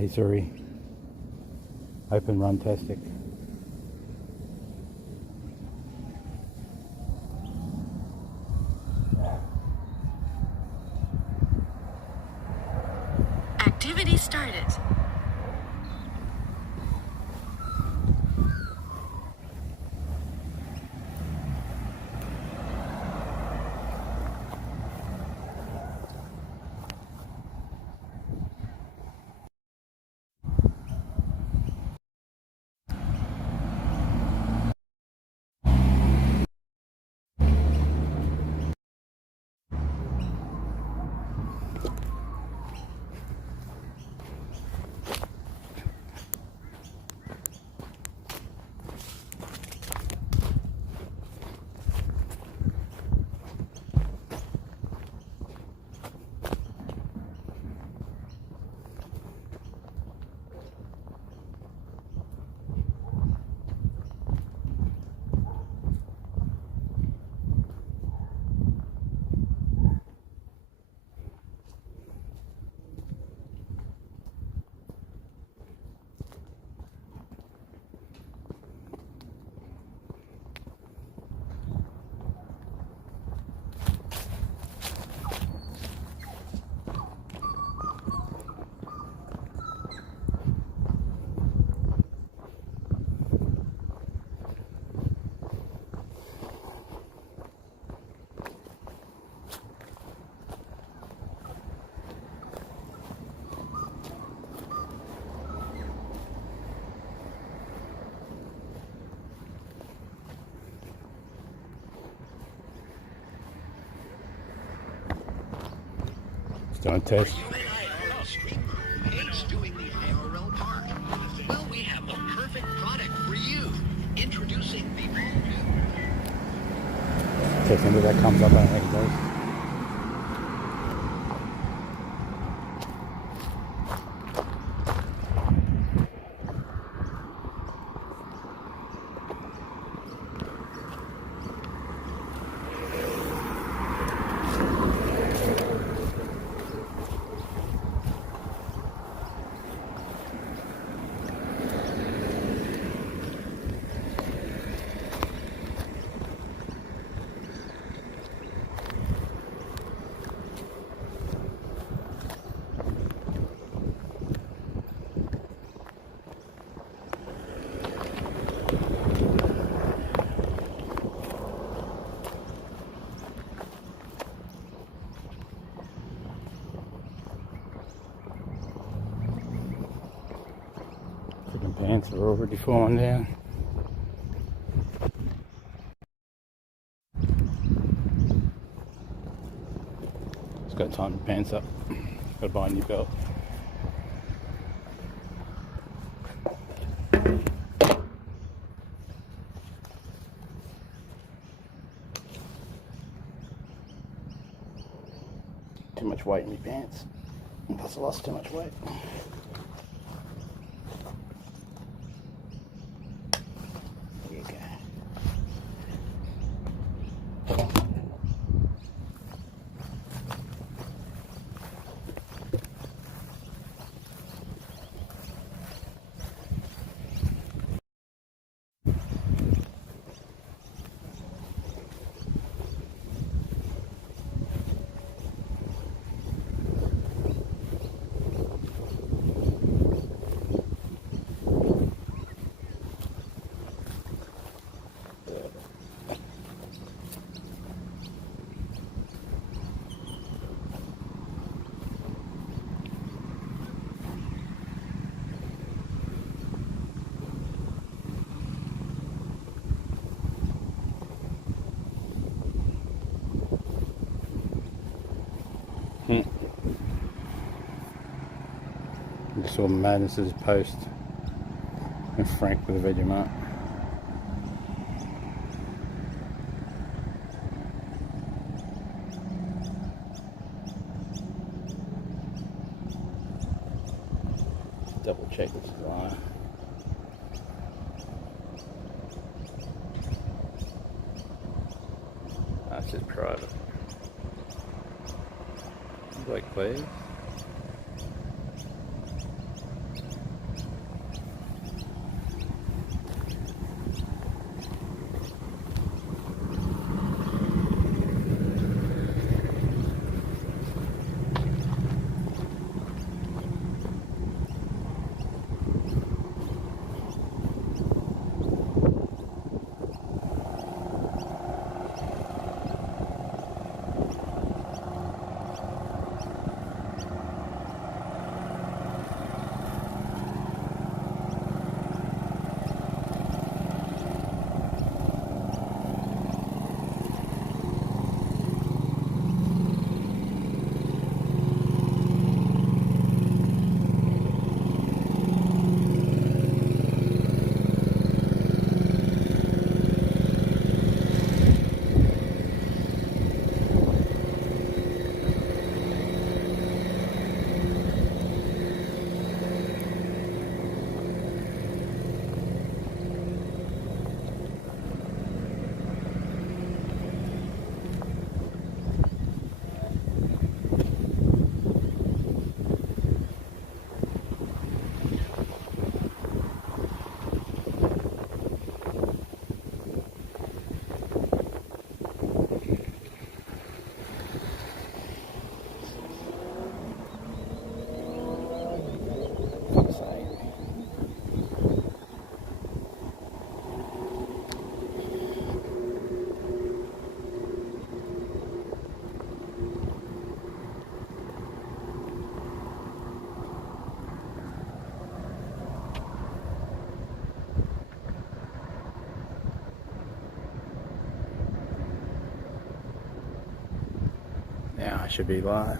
Hey Suri, open run tastic. Activity started. Doing test. Doing the IRL part. Well, we have the perfect product for you. Introducing the Testing where that comes up, I think it does. Freaking pants are already falling down. It's got time to pants up. Got to buy a new belt. Too much weight in my pants. Plus I lost too much weight. There you go. I saw Madness's post and Frank with a Vegemite. Double check this guy. That's just private. Like, please. Now I should be live.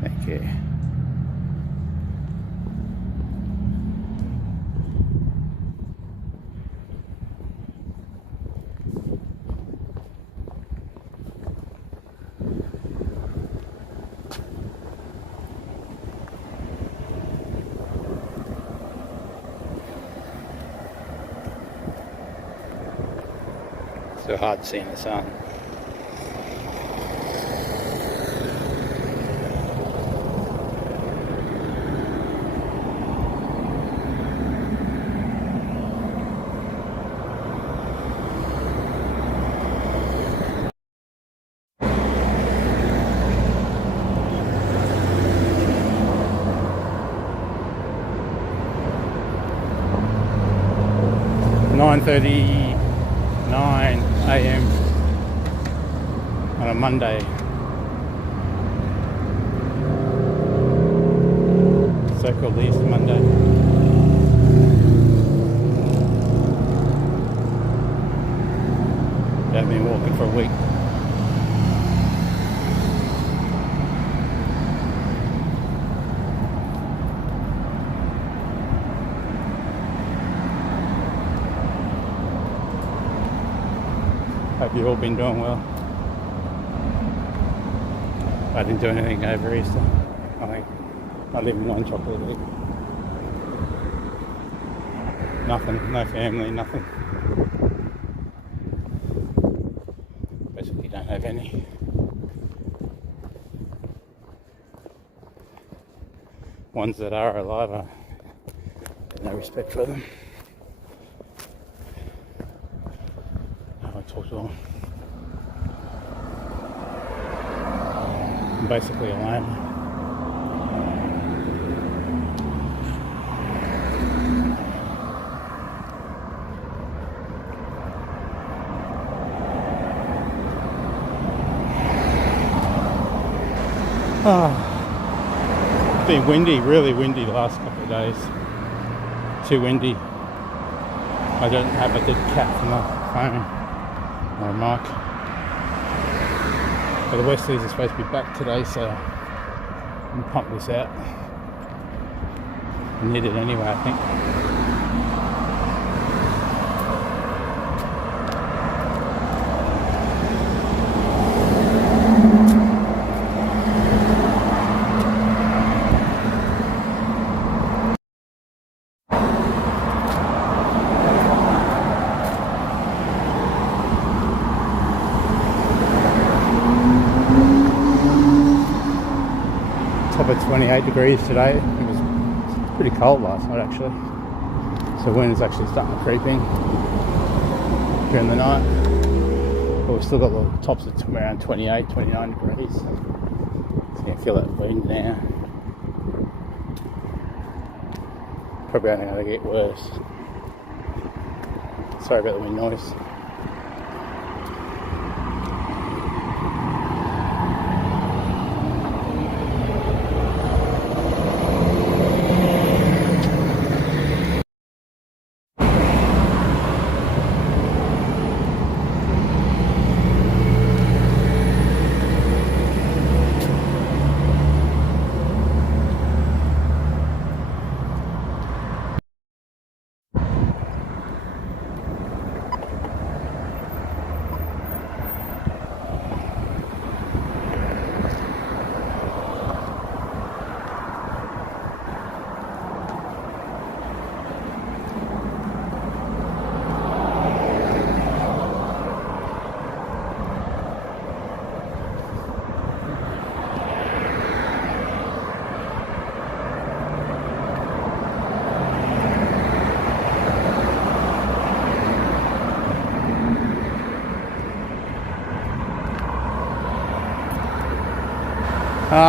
Thank you. So hard to see in the sun. (9:39 a.m. on a Monday. So-called Easter Monday. I've been walking for a week. Hope you've all been doing well. I didn't do anything over Easter. I live in one chocolate a week. Nothing, no family, nothing. Basically don't have any. Ones that are alive, I have no respect for them. I talk to them. I'm basically alone. It's been windy, really windy the last couple of days. Too windy. I don't have a dead cat for my phone or a mic. But the Wesleys are supposed to be back today, so I'm gonna pump this out. I need it anyway, I think. Top of 28 degrees today. It was pretty cold last night actually. So wind's actually starting to creep in during the night. But we've still got the tops of around 28, 29 degrees. So you can feel that wind now. Probably only going to get worse. Sorry about the wind noise.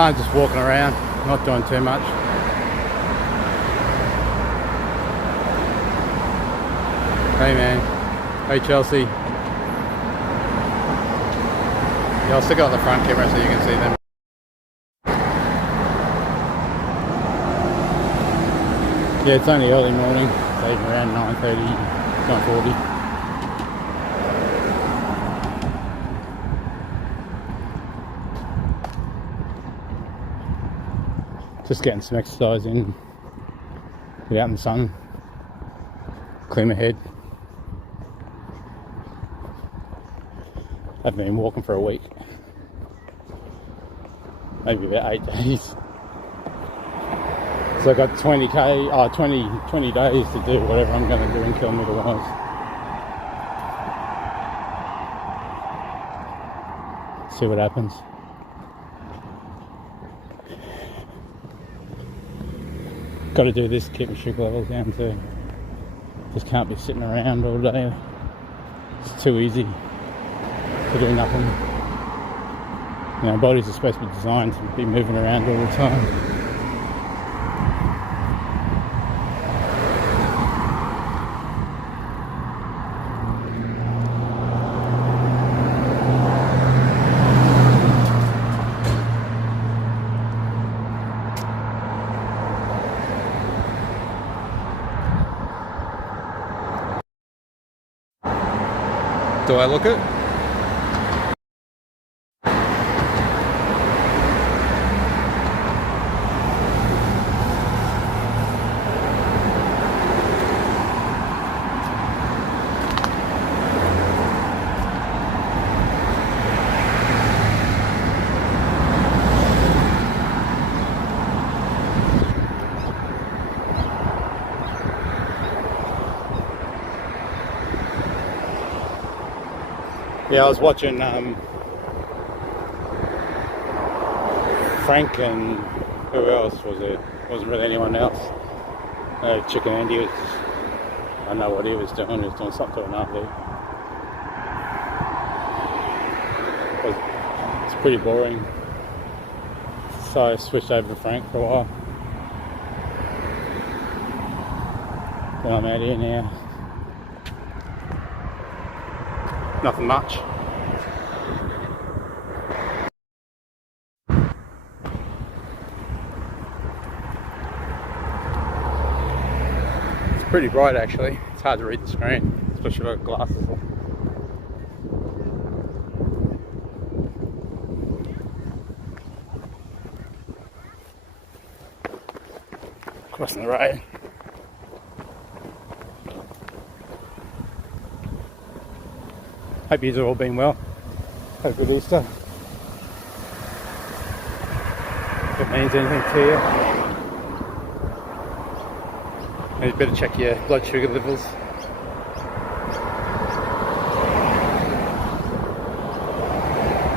Just walking around, not doing too much. Hey man. Hey Chelsea. Yeah, I'll stick it on the front camera so you can see them. Yeah, it's only early morning. It's around 9:30, 9:40. Just getting some exercise in. Get out in the sun. Clear my head. I've been walking for a week. Maybe about 8 days. So I've got 20 days to do whatever I'm going to do in kilometre wise. See what happens. Got to do this, keep my sugar levels down too. Just can't be sitting around all day. It's too easy to do nothing. You know, bodies are supposed to be designed to be moving around all the time. Do I look it? Yeah, I was watching Frank and who else was it? Wasn't really anyone else. Chicken Andy was, I don't know what he was doing. He was doing something to an athlete. It's pretty boring. So I switched over to Frank for a while. Then I'm out here now. Nothing much. It's pretty bright actually. It's hard to read the screen, especially with glasses on. Crossing the road. Hope you've all been well. Have a good Easter. If it means anything to you. And you better check your blood sugar levels.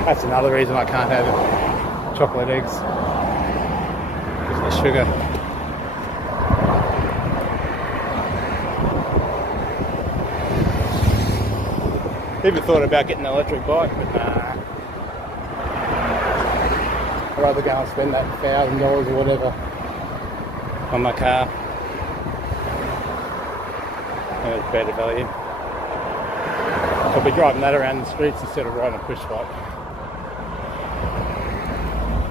That's another reason I can't have chocolate eggs. Because of the sugar. Even thought about getting an electric bike, but nah. I'd rather go and spend that $1,000 or whatever on my car. It's better value. So I'll be driving that around the streets instead of riding a push bike.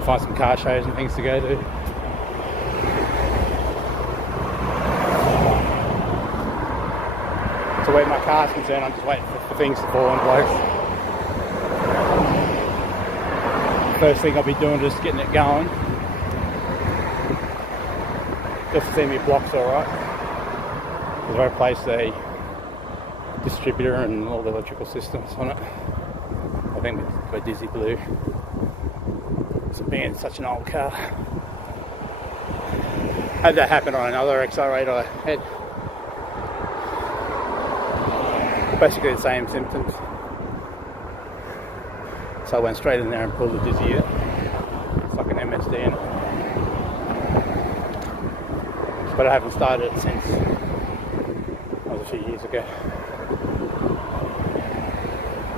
Find some car shows and things to go to. So where my car's concerned, I'm just waiting for things to fall in place. First thing I'll be doing is just getting it going. Just to see me block's alright. Because I replaced the distributor and all the electrical systems on it. I think by Dizzy Blue. So being such an old car. Had that happen on another XR8 I had. Basically the same symptoms. So I went straight in there and pulled the Dizzy out. It's like an MSD in it. But I haven't started it since that was a few years ago.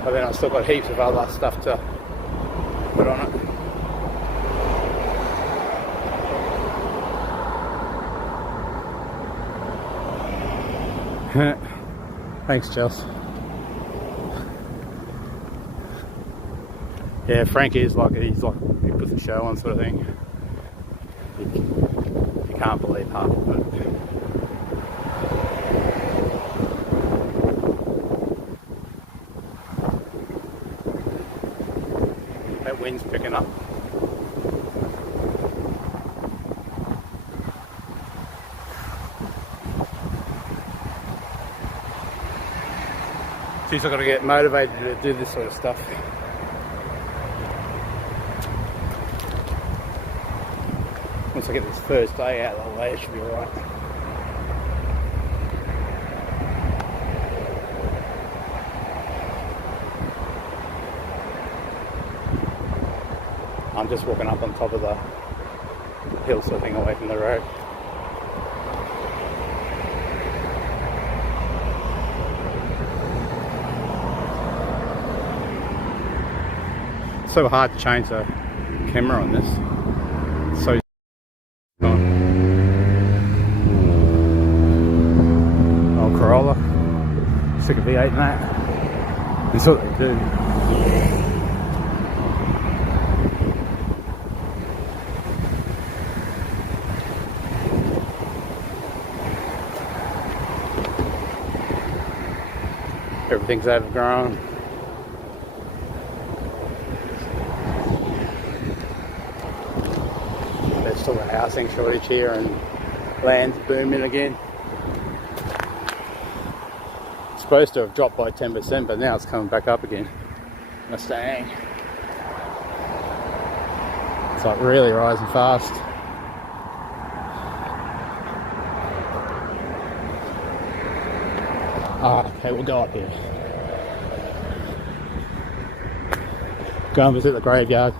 But then I've still got heaps of other stuff to put on it. Thanks, Chelsea. Yeah, Frank is like, he puts a show on sort of thing. You can't believe half of it. That wind's picking up. Geez, I've got to get motivated to do this sort of stuff. Once I get this first day out of the way, it should be alright. I'm just walking up on top of the hill sort of thing away from the road. It's so hard to change the camera on this. It's so old Corolla. Stick a V8 in that. That's what they do. Everything's overgrown. There's still a housing shortage here and land's booming again. It's supposed to have dropped by 10%, but now it's coming back up again. Mustang. It's like really rising fast. Okay, we'll go up here. Go and visit the graveyard.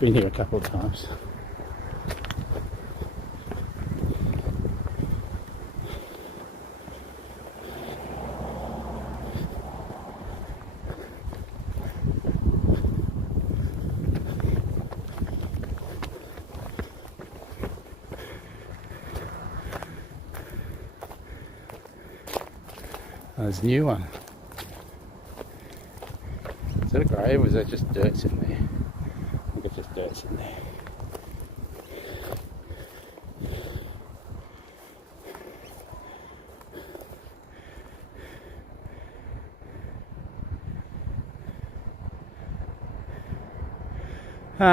Been here a couple of times. There's a new one. Is that a grave or is that just dirt in there? I think it's just dirt in there.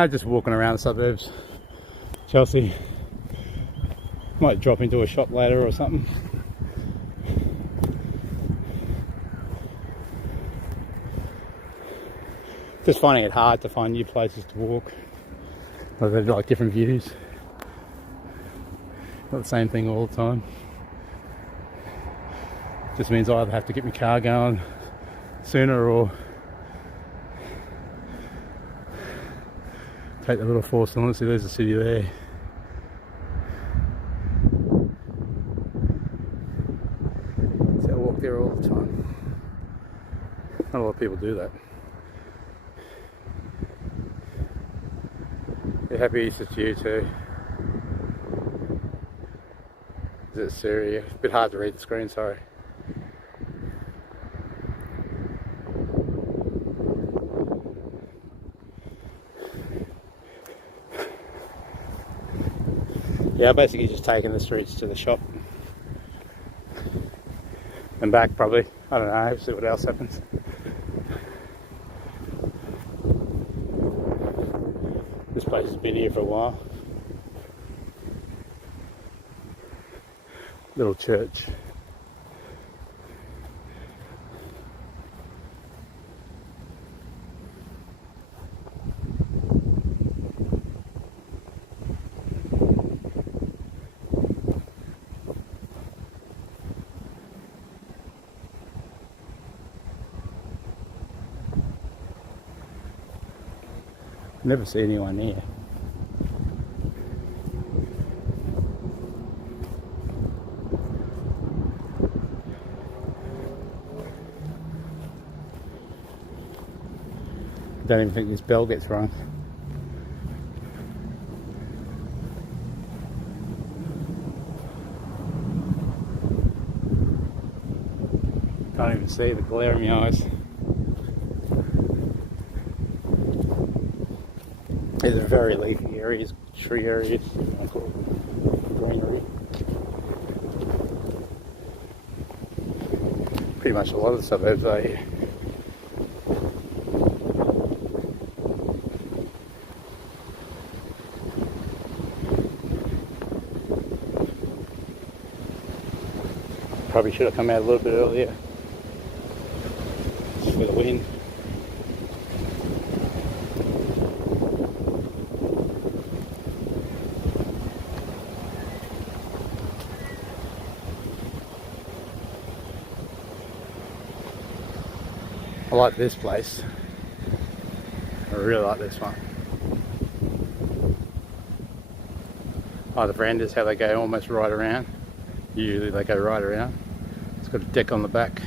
Just walking around the suburbs. Chelsea. Might drop into a shop later or something. Just finding it hard to find new places to walk. They've like different views. Not the same thing all the time. Just means I either have to get my car going sooner or take the little 4-cylinder. See, there's the city there. So I walk there all the time. Not a lot of people do that. Yeah, happy Easter to you too. Is it Siri? It's a bit hard to read the screen, sorry. Yeah, basically just taking the streets to the shop and back probably. I don't know, see what else happens. This place has been here for a while. Little church. Never see anyone here. Don't even think this bell gets rung. Can't even see the glare in my eyes. These are very leafy areas, tree areas, greenery. Pretty much a lot of the suburbs are here. Probably should have come out a little bit earlier. Just for the wind. I like this place. I really like this one. Oh, the verandas, how they go almost right around. Usually they go right around. It's got a deck on the back.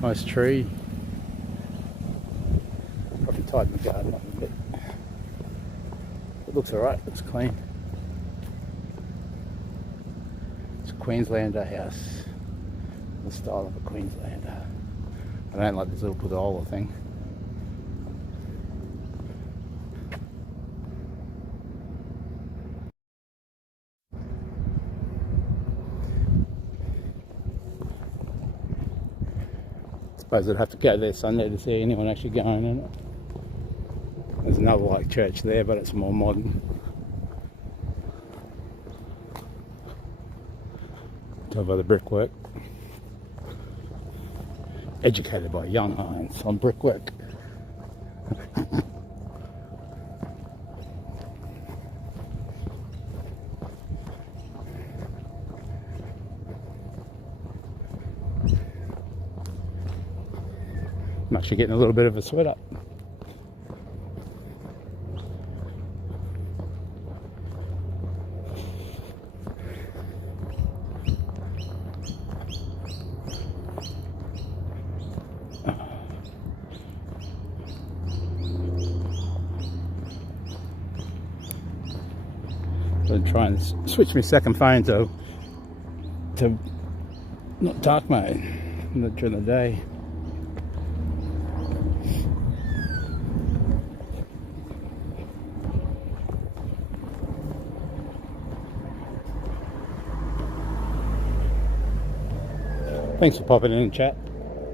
Nice tree. Probably tighten the garden up a bit. It looks alright, looks clean. It's a Queenslander house. The style of a Queenslander. I don't like this little pergola thing. Suppose I'd have to go there Sunday to see anyone actually going in it. There's another like church there, but it's more modern. Tell by the brickwork. Educated by young irons on brickwork. I'm actually getting a little bit of a sweat up. I'm trying to switch my second phone to not dark mode during the day. Thanks for popping in chat,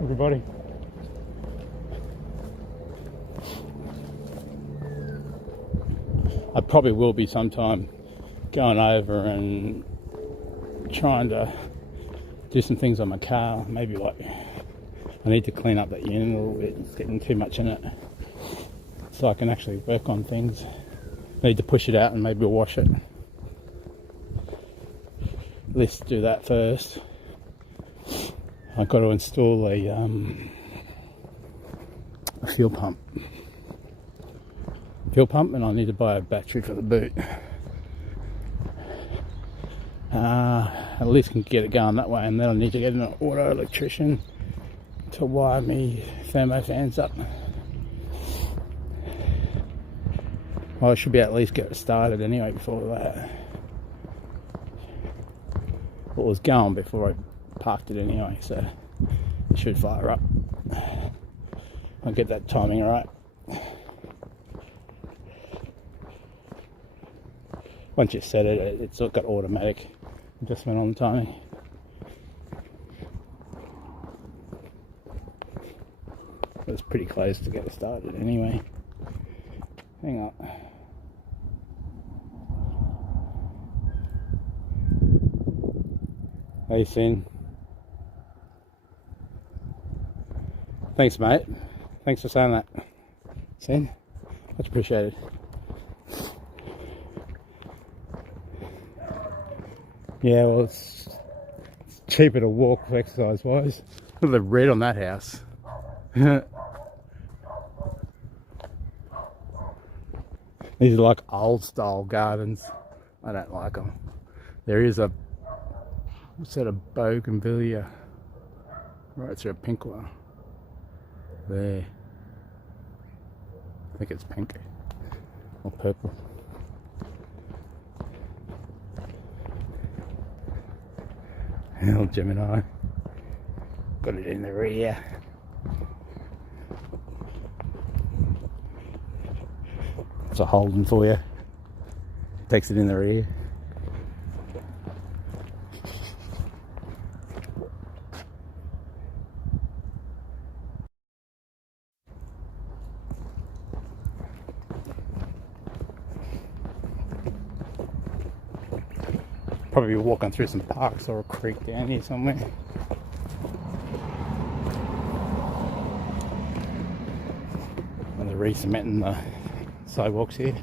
everybody. I probably will be sometime going over and trying to do some things on my car. Maybe like I need to clean up that unit a little bit. It's getting too much in it, so I can actually work on things. I need to push it out and maybe wash it. At least do that first. I've got to install a fuel pump. And I need to buy a battery for the boot. At least can get it going that way, and then I need to get an auto electrician to wire me thermo fans up. Well, I should be able to at least get it started anyway before that. Well, it was going before I parked it anyway, so it should fire up. I'll get that timing right. Once you set it, it's got automatic adjustment on the timing. It's pretty close to get it started anyway. Hang on. Hey, Sin. Thanks, mate. Thanks for saying that. Sin, much appreciated. Yeah, well, it's cheaper to walk exercise-wise. Look at the red on that house. These are like old-style gardens. I don't like them. There is a set of bougainvillea right through a pink one. There. I think it's pink or purple. Hell, Gemini. Got it in the rear. It's a Holden for you. Takes it in the rear. Probably walking through some parks or a creek down here somewhere. And they're re-cementing the sidewalks here.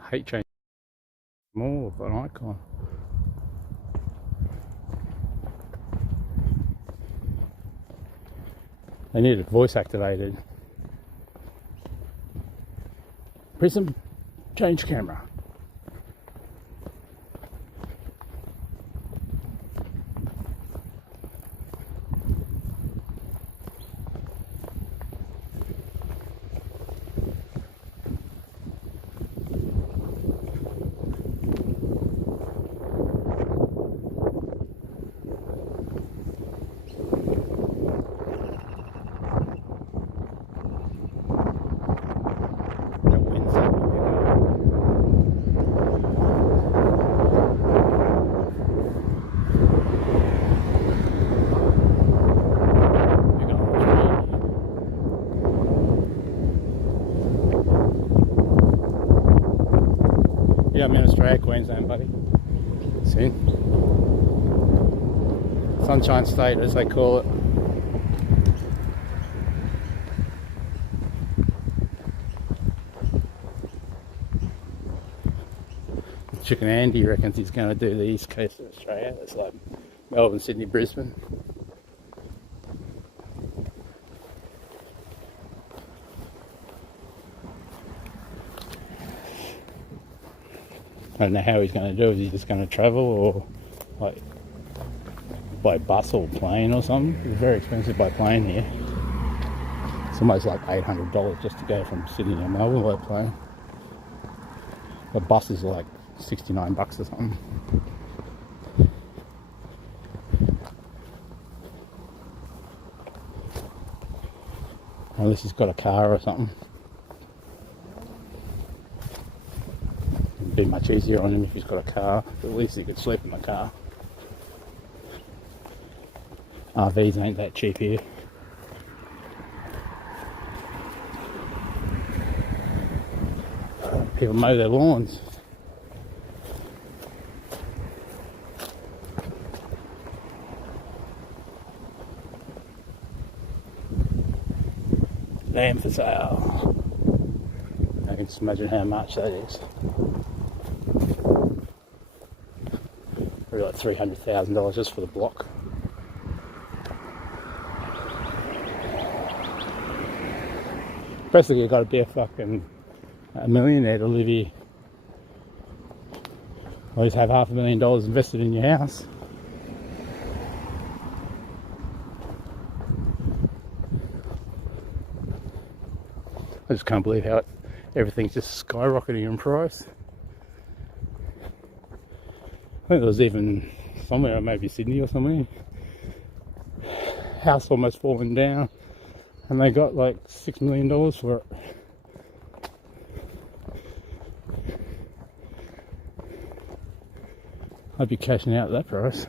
I hate changing more of an icon. They need it voice activated. Prism, change camera. Yeah, I'm in Australia, Queensland, buddy. Soon. Sunshine State, as they call it. Chicken Andy reckons he's going to do the east coast of Australia. It's like Melbourne, Sydney, Brisbane. I don't know how he's going to do it. Is he just going to travel or like by bus or plane or something? It's very expensive by plane here. It's almost like $800 just to go from Sydney to Melbourne by plane. The buses are like $69 or something. Unless he's got a car or something. It'd be much easier on him if he's got a car. At least he could sleep in the car. RVs ain't that cheap here. People mow their lawns. Land for sale. I can just imagine how much that is. Probably like $300,000 just for the block. Basically, you've got to be a millionaire to live here. Or just have $500,000 invested in your house. I just can't believe how everything's just skyrocketing in price. I think there was even somewhere, maybe Sydney or somewhere, house almost falling down, and they got like $6 million for it. I'd be cashing out at that price.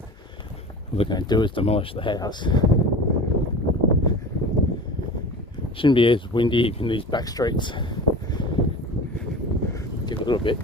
All they're going to do is demolish the house. Shouldn't be as windy in these back streets. Give a little bit.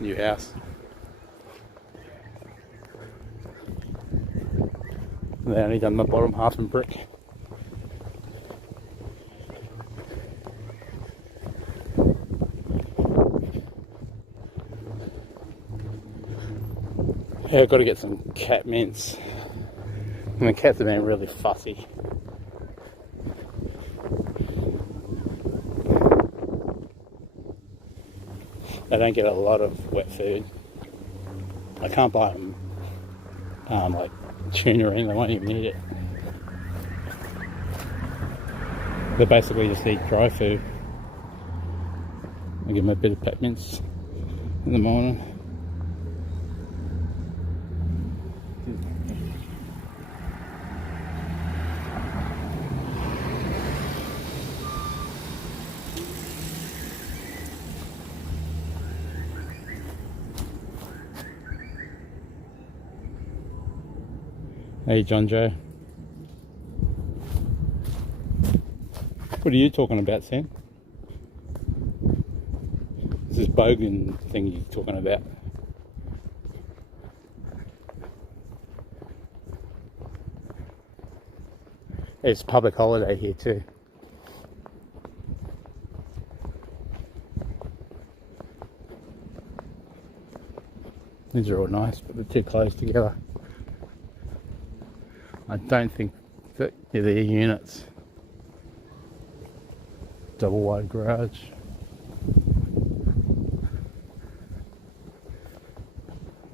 New house. And they only done the bottom half in brick. Yeah, I've got to get some cat mints. And the cats have been really fussy. They don't get a lot of wet food. I can't buy them like tuna or anything, they won't even eat it. They basically just eat dry food. I give them a bit of pet mints in the morning. Hey, John Joe. What are you talking about, Sam? This is bogan thing you're talking about. It's public holiday here too. These are all nice, but they're too close together. I don't think that they're units. Double wide garage.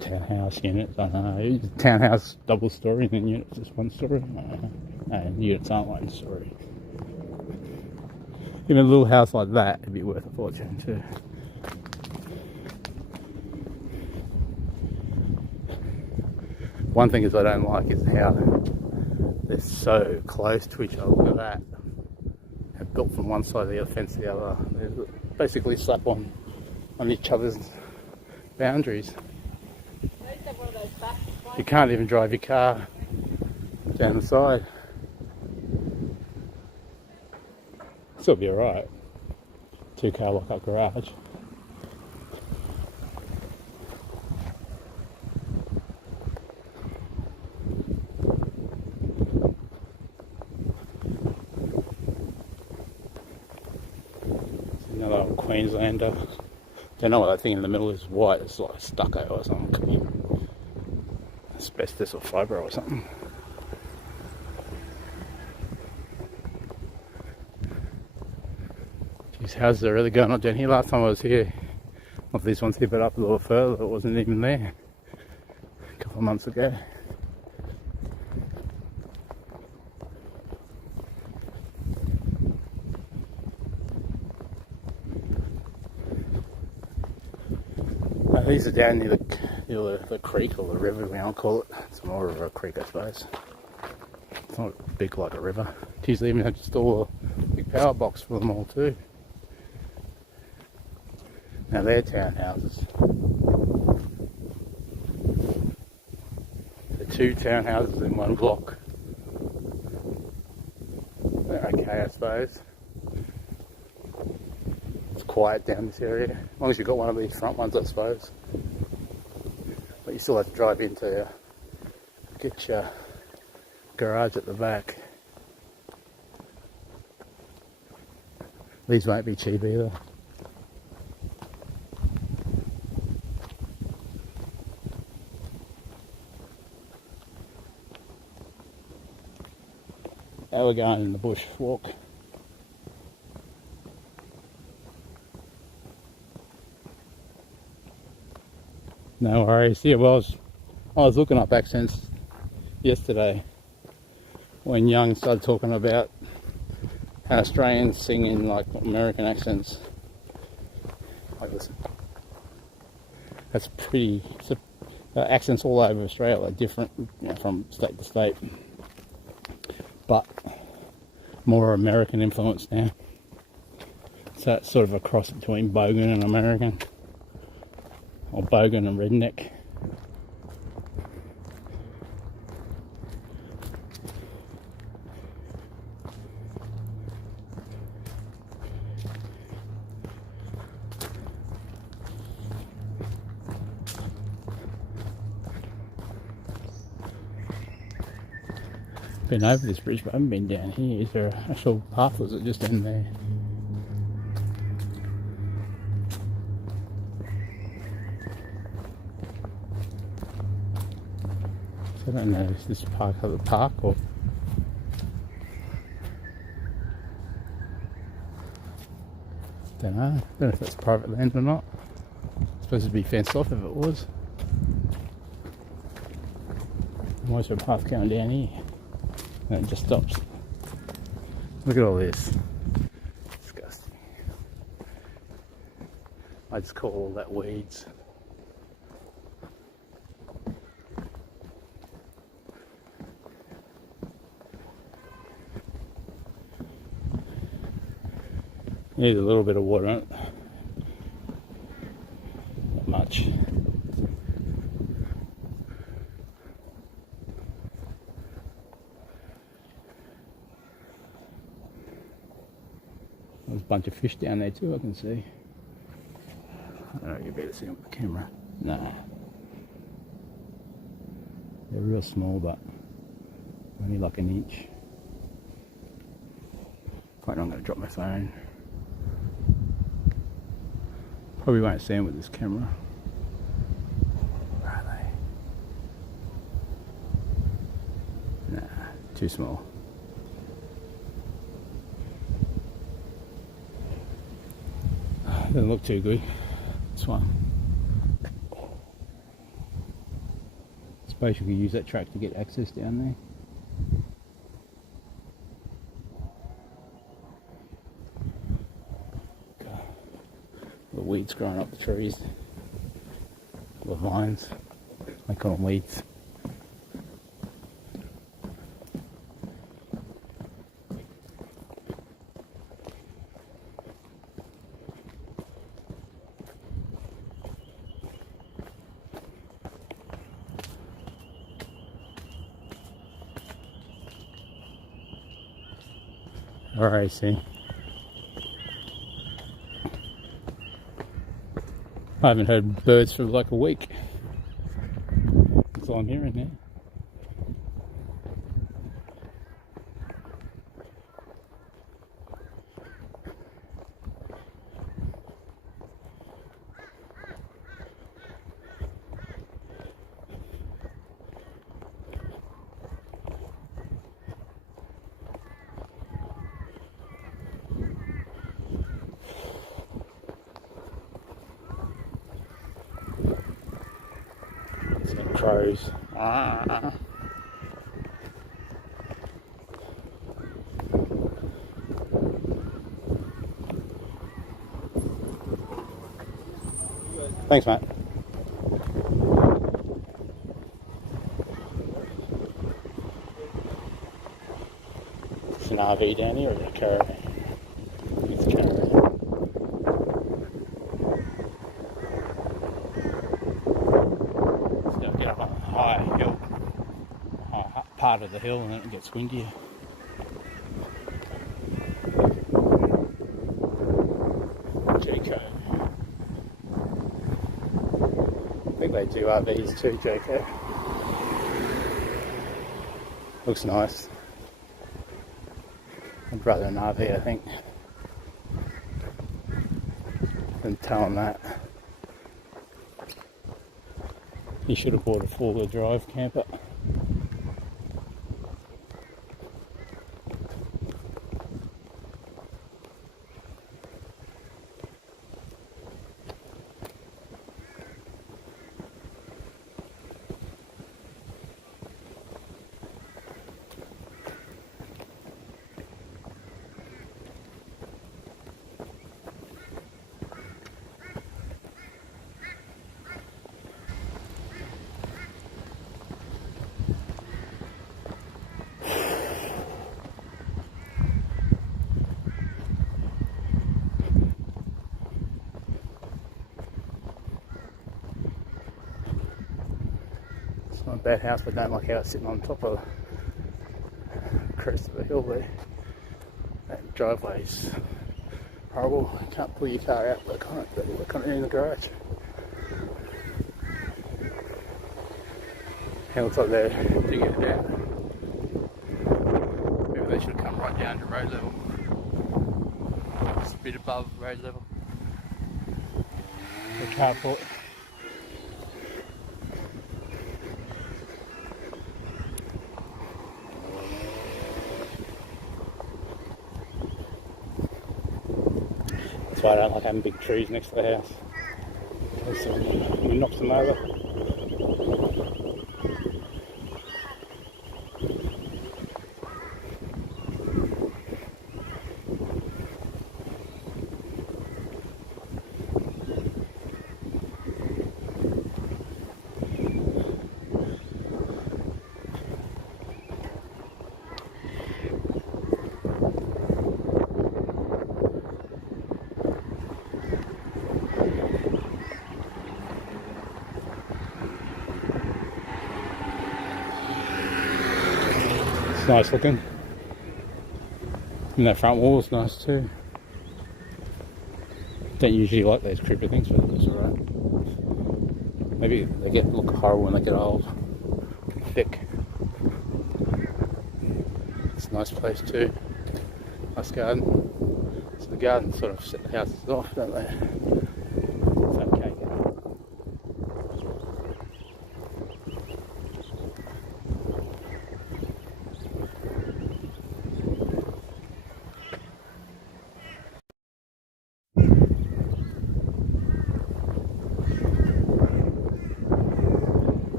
Townhouse units, I don't know. Townhouse double story and then units just one story. I don't know. No, units aren't one story. Even a little house like that would be worth a fortune too. One thing is I don't like is how they're so close to each other. Look at that. They're built from one side of the other fence to the other. They're basically slap on each other's boundaries. You can't even drive your car down the side. Still be alright. 2-car lock-up garage. Another Queenslander. Don't know what that thing in the middle is. White. It's like stucco or something. Asbestos or fibro or something. These houses are really going up down here. Last time I was here, not these ones here, but up a little further, it wasn't even there. A couple of months ago. These are down near the creek or the river, we don't call it. It's more of a creek, I suppose. It's not big like a river. It's usually even have to store a big power box for them all too. Now they're townhouses. They're 2 townhouses in one block. They're okay, I suppose. It's quiet down this area. As long as you've got one of these front ones, I suppose. But you still have to drive in to get your garage at the back. These won't be cheap either. Now we're going in the bush walk. No worries. Yeah, well, I was looking up accents yesterday when Young started talking about how Australians sing in like American accents. Like this. That's pretty. Accents all over Australia are different, you know, from state to state, but more American influence now. So it's sort of a cross between Bogan and American. Or bogan and redneck. Been over this bridge, but I haven't been down here. Is there an actual path, or is it just in there? So I don't know, is this park of the park or? Don't know if that's private land or not. It's supposed to be fenced off if it was. Why is there a path going down here? And it just stops. Look at all this. Disgusting. I just call all that weeds. Needs a little bit of water on it. Not much. There's a bunch of fish down there too, I can see. I don't know, you better see them with the camera. Nah. They're real small, but only like an inch. Quite, I'm going to drop my phone. Probably won't see them with this camera. Where are they? Nah, too small. Doesn't look too good, this one. I suppose you could use that track to get access down there. The weeds growing up the trees. The vines. I call them weeds. Alright, see. I haven't heard birds for like a week. That's all I'm hearing now. Crows. Ah. Thanks, mate. It's an RV down here or a caravan? It's a caravan. High hill, high part of the hill, and then it gets windier. JK. I think they do RVs too, JK. Looks nice. I'd rather an RV, I think, than tell them that. You should have bought a four-wheel drive camper. Not a bad house, but I don't like how it's sitting on top of the crest of a hill there. That driveway's horrible. You can't pull your car out, but work on it in the garage. It looks like they're digging it out. right down to road level. Just a bit above road level. The carport. That's why I don't like having big trees next to the house. It knocks them over. It's nice looking. And that front wall is nice too. Don't usually like those creeper things, but it's alright. Maybe they look horrible when they get old and thick. It's a nice place too. Nice garden. So the gardens sort of set the houses off, don't they? It's okay.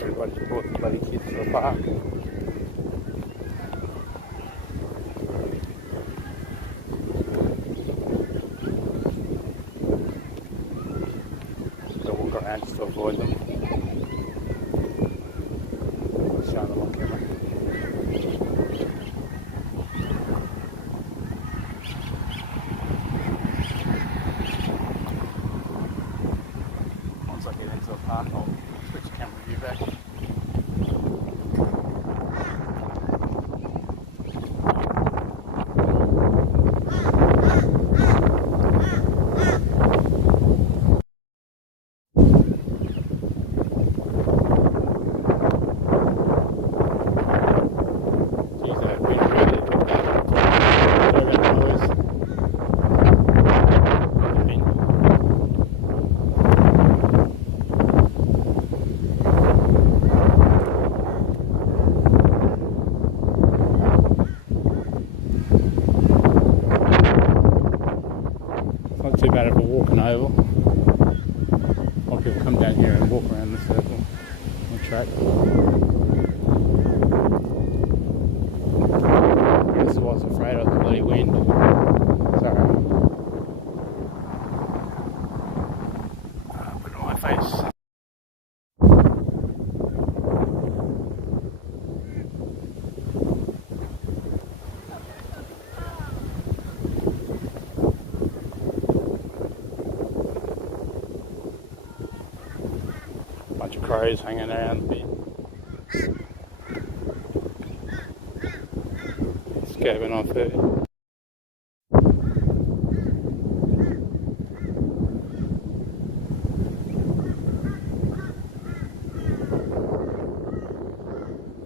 Everybody's brought the bloody kids to the park. Gotta walk around just to avoid them. Showing them on camera. Once I get into the park, I'll switch the camera view back. Not too bad if we're walking over. A lot of people come down here and walk around the circle on the track. This is why I was afraid of the bloody wind. Sorry. Put it on my face. Bunch of crows hanging around a bit. Scavenging on food.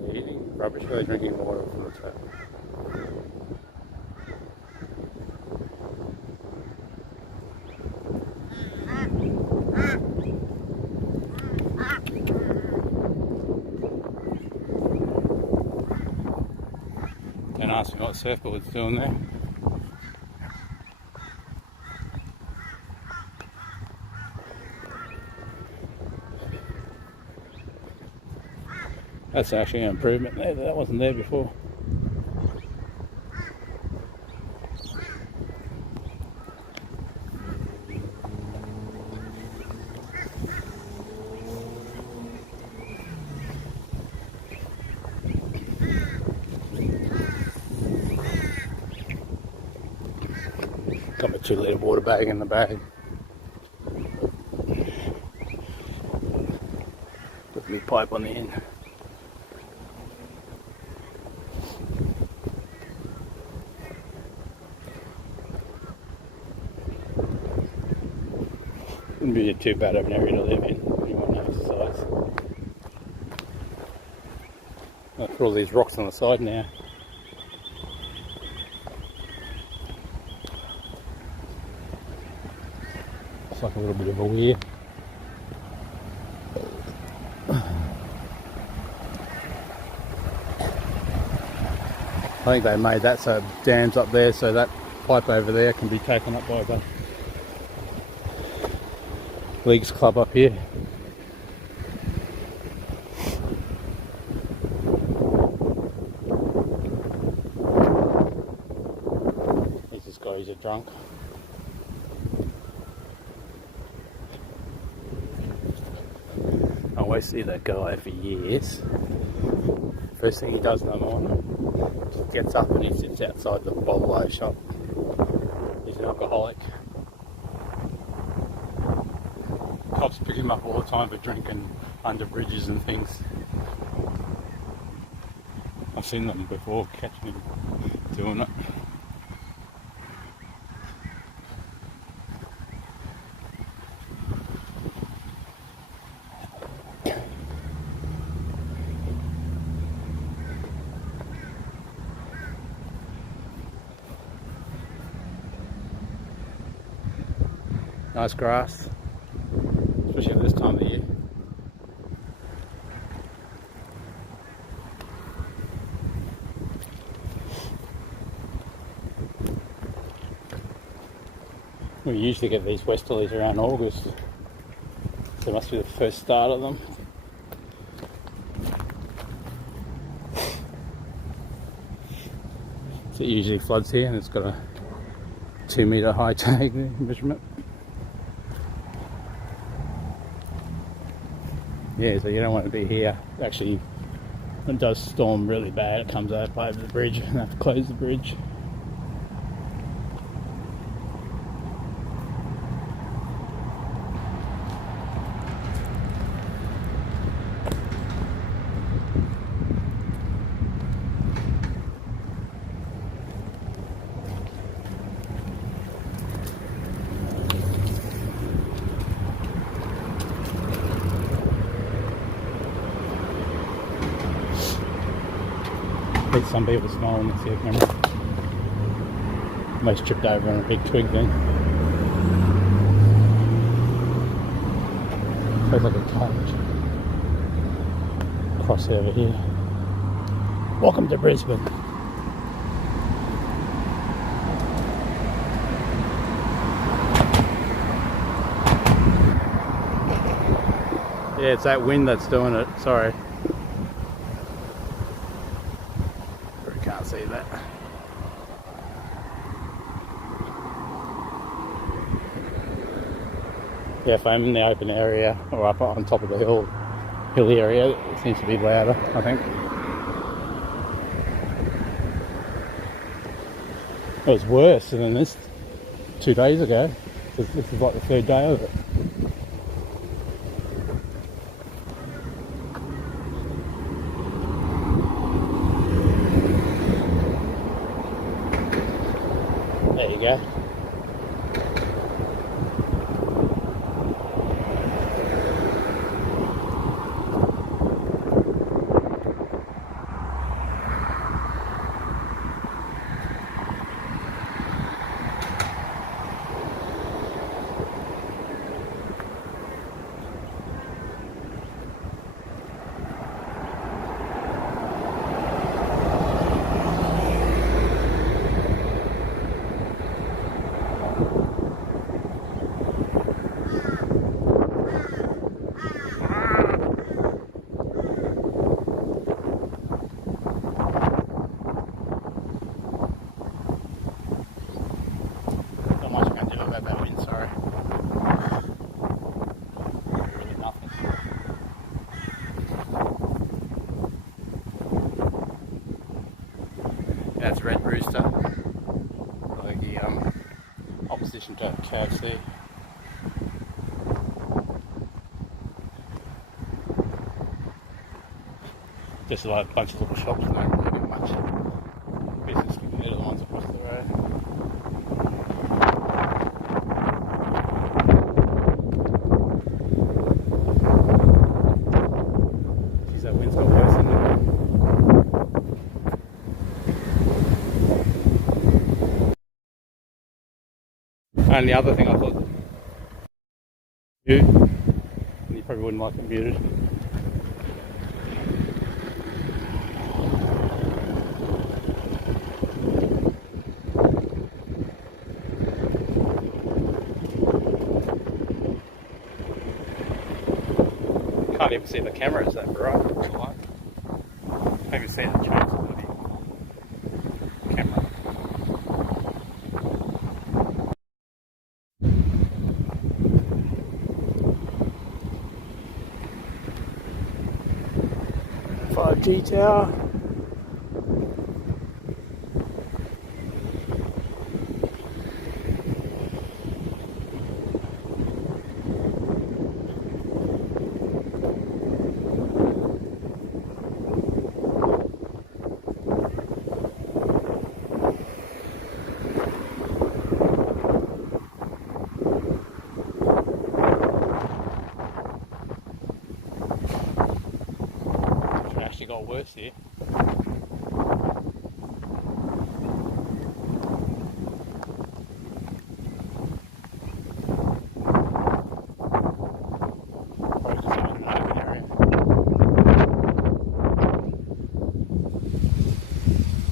They're eating rubbish, they're drinking water from the tap. Don't ask me what surfboard's doing there. That's actually an improvement there, that wasn't there before. Got my 2 litre water bag in the bag. Put my pipe on the end. Wouldn't be too bad of an area to live in when you want to exercise. Look for all these rocks on the side now. It's like a little bit of a weir. I think they made that so dams up there so that pipe over there can be taken up by the Leagues Club up here. He's just got, he's a drunk. I always see that guy for years. First thing he does in the morning, just gets up and he sits outside the bottle shop. He's an alcoholic. Cops pick him up all the time for drinking under bridges and things. I've seen them before, catching him doing it. Nice grass, especially at this time of the year. We usually get these westerlies around August, so it must be the first start of them. So it usually floods here, and it's got a 2 metre high tide measurement. Yeah, so you don't want to be here. Actually, when it does storm really bad, it comes up over the bridge and have to close the bridge. Some people smile when they see a camera. Almost tripped over on a big twig then. Feels like a cage. Cross over here. Welcome to Brisbane. Yeah, it's that wind that's doing it. Sorry. Can't see that. Yeah, if I'm in the open area or up on top of the hilly area, it seems to be louder, I think. It was worse than this 2 days ago. This is like the third day of it. There you go. That's Red Rooster, like the opposition to KFC. Just like a bunch of little shops and don't really have much business compared to the ones across the road. And the other thing I thought, you probably wouldn't like it muted. Can't even see the camera, is that bright? Can't even see the change of the camera. 5G tower. Actually got worse here. Probably just in an open area.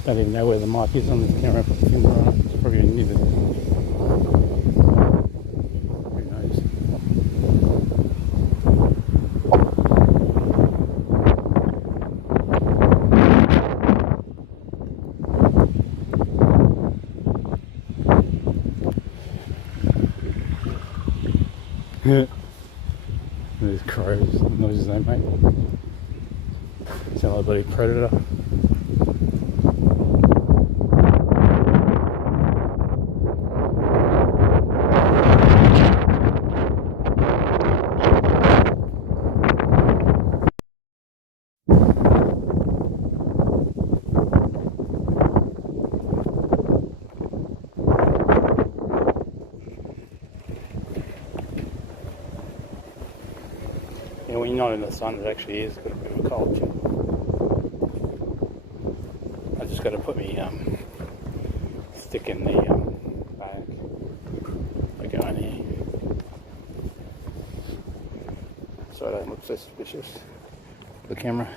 Don't even know where the mic is on this camera. Put the finger on it. It's probably near the. Who knows? These crows, the noises they make. Sound like a bloody predator. Yeah, when you're not in the sun, it actually is got a bit of a cold chill. I just got to put me stick in the bag. I go in here so I don't look so suspicious for the camera.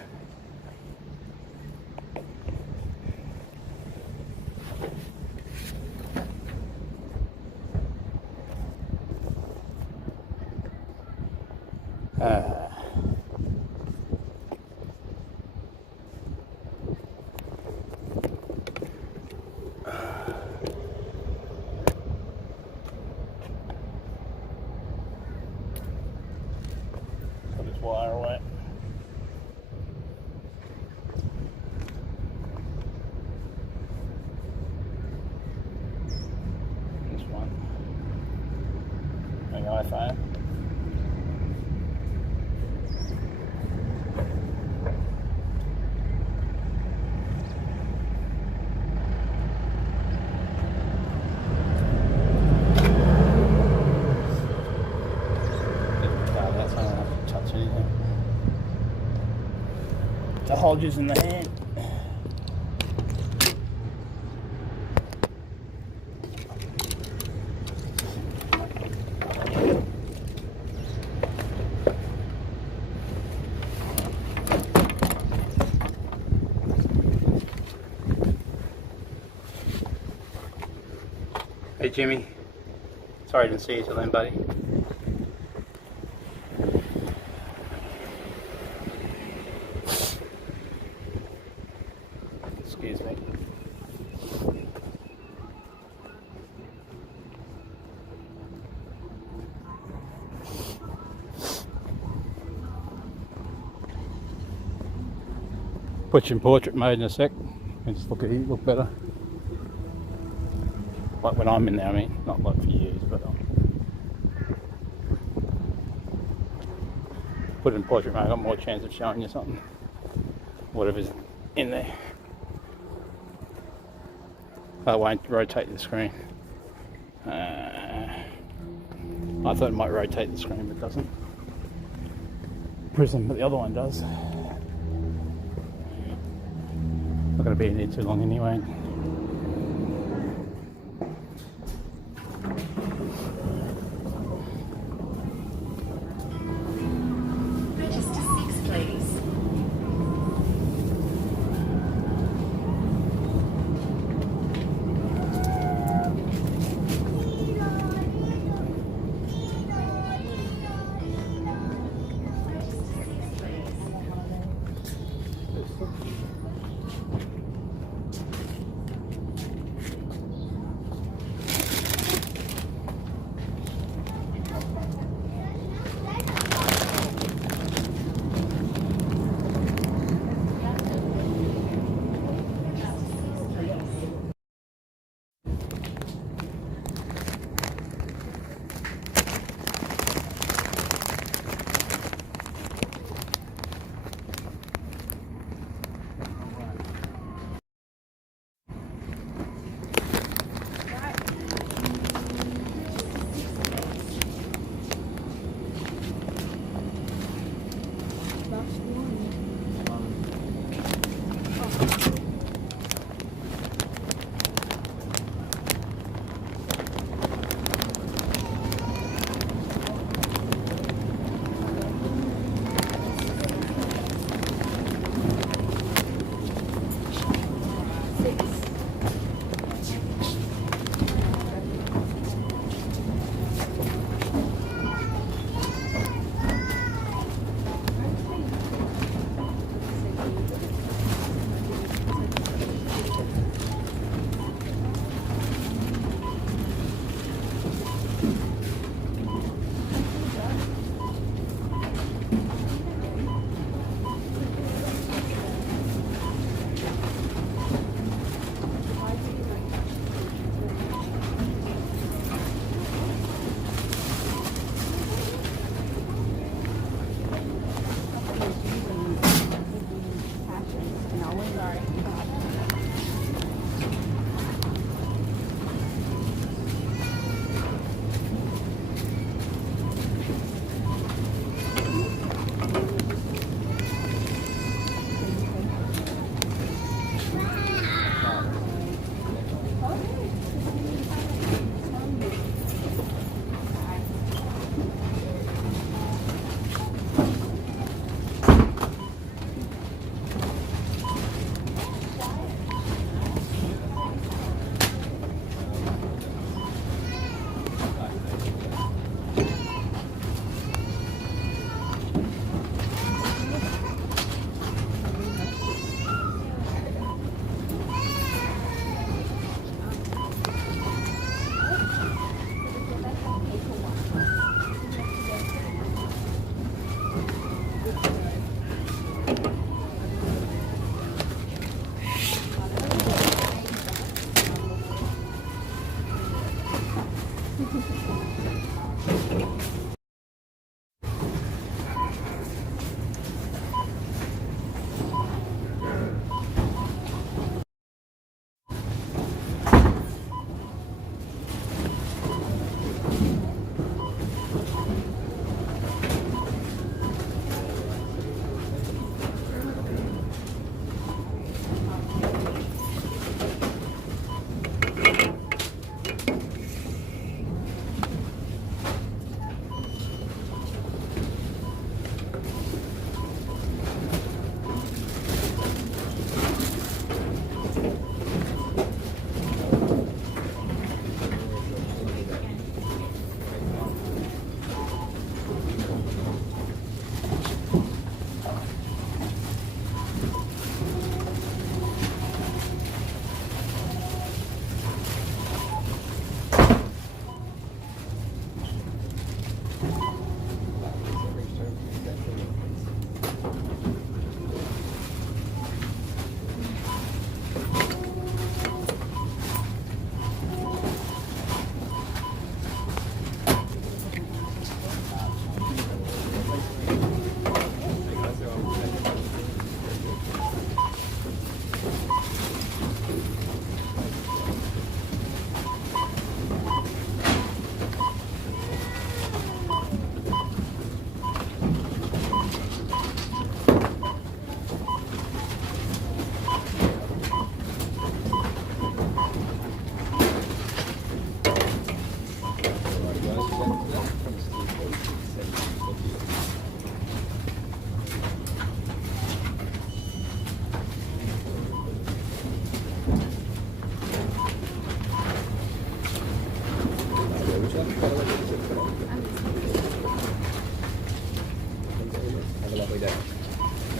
Put this wire away. This one. My iPhone. The hodges in the hand. Hey Jimmy, sorry I didn't see you till then, buddy. Excuse me. Put you in portrait mode in a sec and just look at you, look better. Like when I'm in there, I mean, not like for years, but put it in portrait mode, I got more chance of showing you something. Whatever's in there. I won't rotate the screen. I thought it might rotate the screen, but it doesn't. Prism, but the other one does. Not going to be in here too long anyway.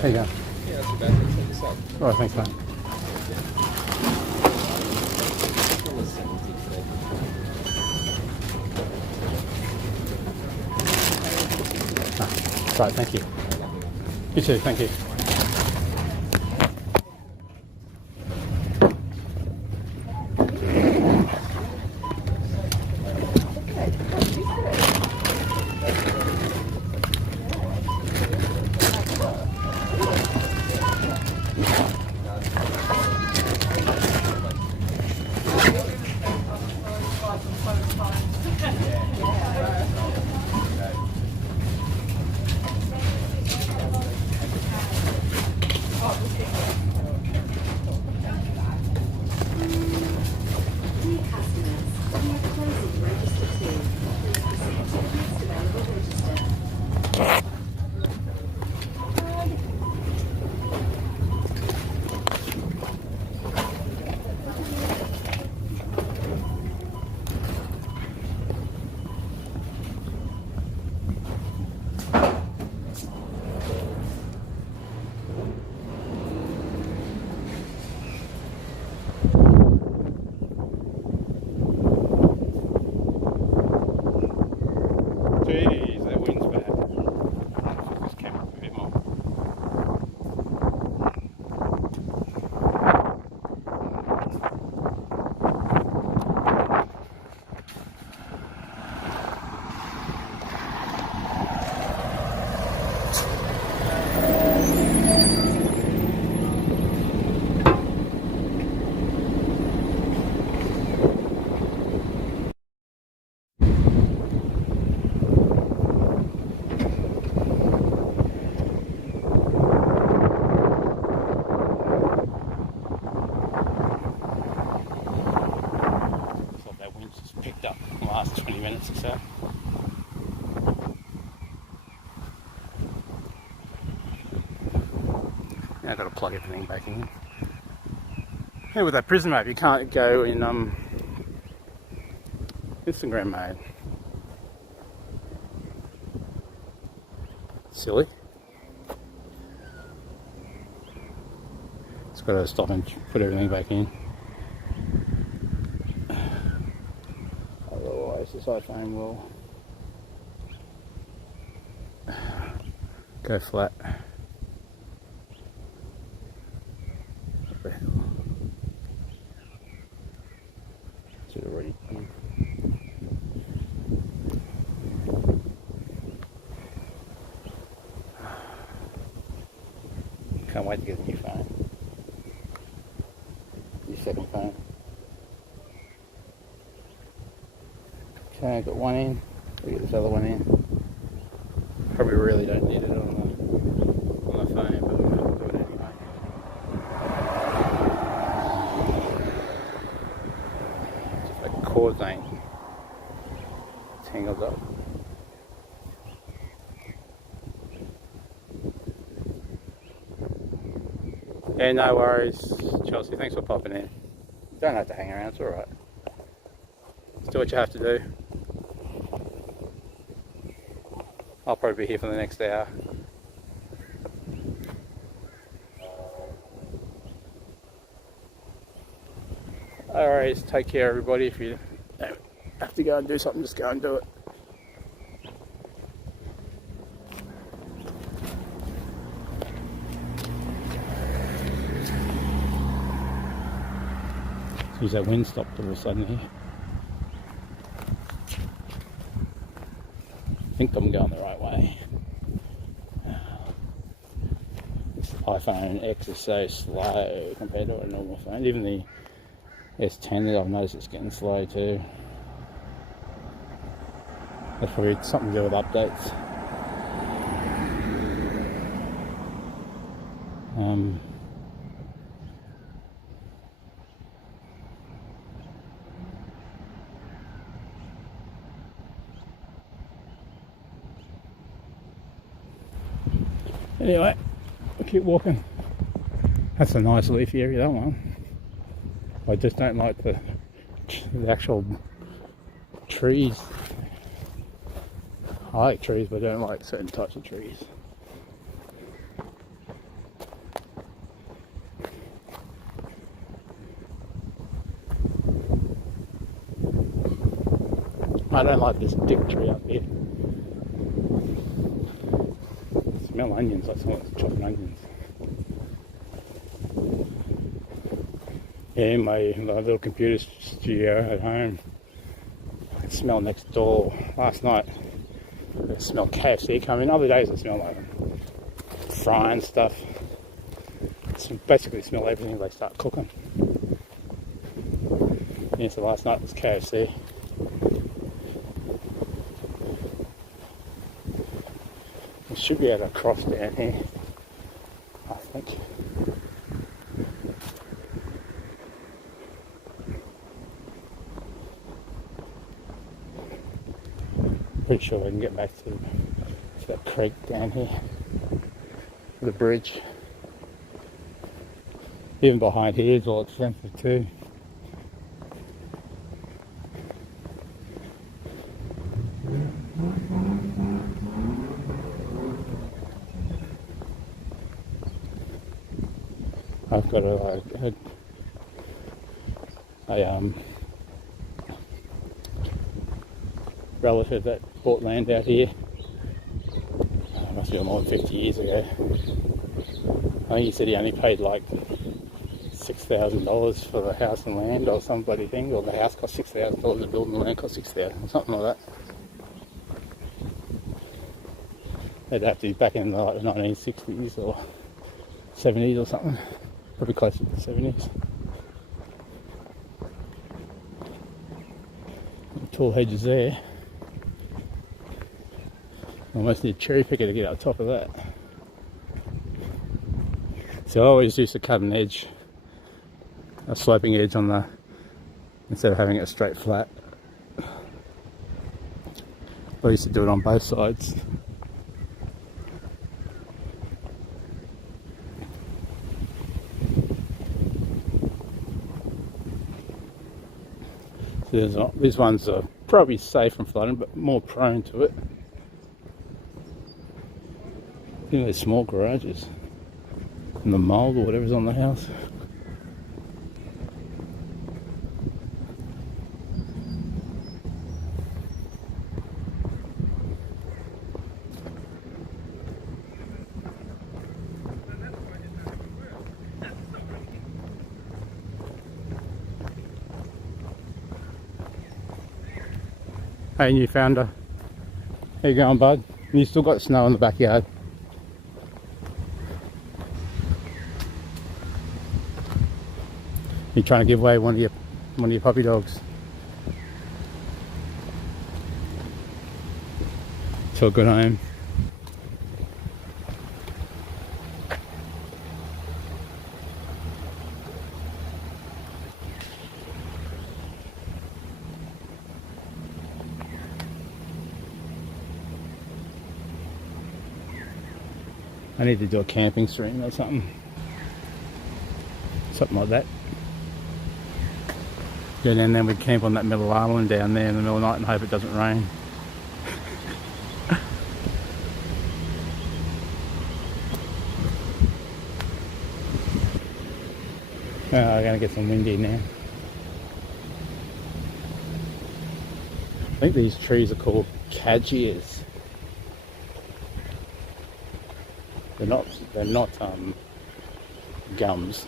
There you go. Yeah, that's a bad thing. Take this up. All right, thanks, mate. Right, thank you. You too, thank you. Jeez, that wind's bad. Just came up a bit more. Just picked up in the last 20 minutes or so. Now I've got to plug everything back in. Yeah, with that prison map you can't go in Instagram mode. Silly. Just got to stop and put everything back in. Otherwise this iPhone will go flat. Should already wait to get a new phone. New second phone. Okay, I've got one in. We'll get this other one in. Probably really don't need it on the phone, but we'll do it anyway. Just like cord lane tangled up. Yeah, no worries, Chelsea. Thanks for popping in. You don't have to hang around, it's alright. Just do what you have to do. I'll probably be here for the next hour. Alright, take care everybody. If you have to go and do something, just go and do it. Geez, that wind stopped all of a sudden here. I think I'm going the right way. This iPhone X is so slow compared to a normal phone. Even the S10, I've noticed it's getting slow too. That's probably something to do with updates. Anyway, I'll keep walking. That's a nice leafy area, that one. I just don't like the actual trees. I like trees, but I don't like certain types of trees. I don't like this dick tree up here. Smell onions, like someone's chopping onions. Yeah, in my little computer studio at home, I can smell next door. Last night, I smelled KFC coming. Other days I smell like frying stuff. Basically smell everything as they start cooking. Yeah, so last night was KFC. We should be able to cross down here, I think. Pretty sure we can get back to that creek down here, the bridge. Even behind here is all expensive too. I've got a relative that bought land out here. Must be more than 50 years ago. I think he said he only paid like $6,000 for the house and land or some bloody thing, or the house cost $6,000, the building the land cost $6,000, something like that. It'd have to be back in like the 1960s or 70s or something, probably closer to the 70s. Tall hedges there. Almost need a cherry picker to get up top of that. So I always used to cut an edge, a sloping edge on the, instead of having it straight flat. I used to do it on both sides. So these ones are probably safe from flooding, but more prone to it. I think they're small garages and the mould or whatever's on the house. Hey, new founder. How you going, bud? You still got snow in the backyard. You're trying to give away one of your puppy dogs to a good home. I need to do a camping stream or something. Something like that. Go down there, we camp on that middle island down there in the middle of the night and hope it doesn't rain. Oh, I'm going to get some windy now. I think these trees are called cagias. They're not gums.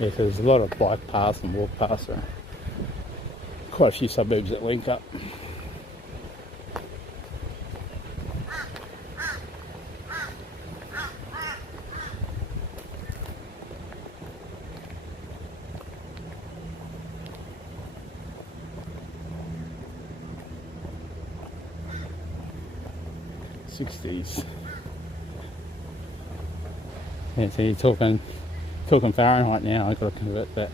Yeah, so there's a lot of bike paths and walk paths around. Quite a few suburbs that link up. '60s. Yeah, so you're talking Fahrenheit now. I've got to convert that.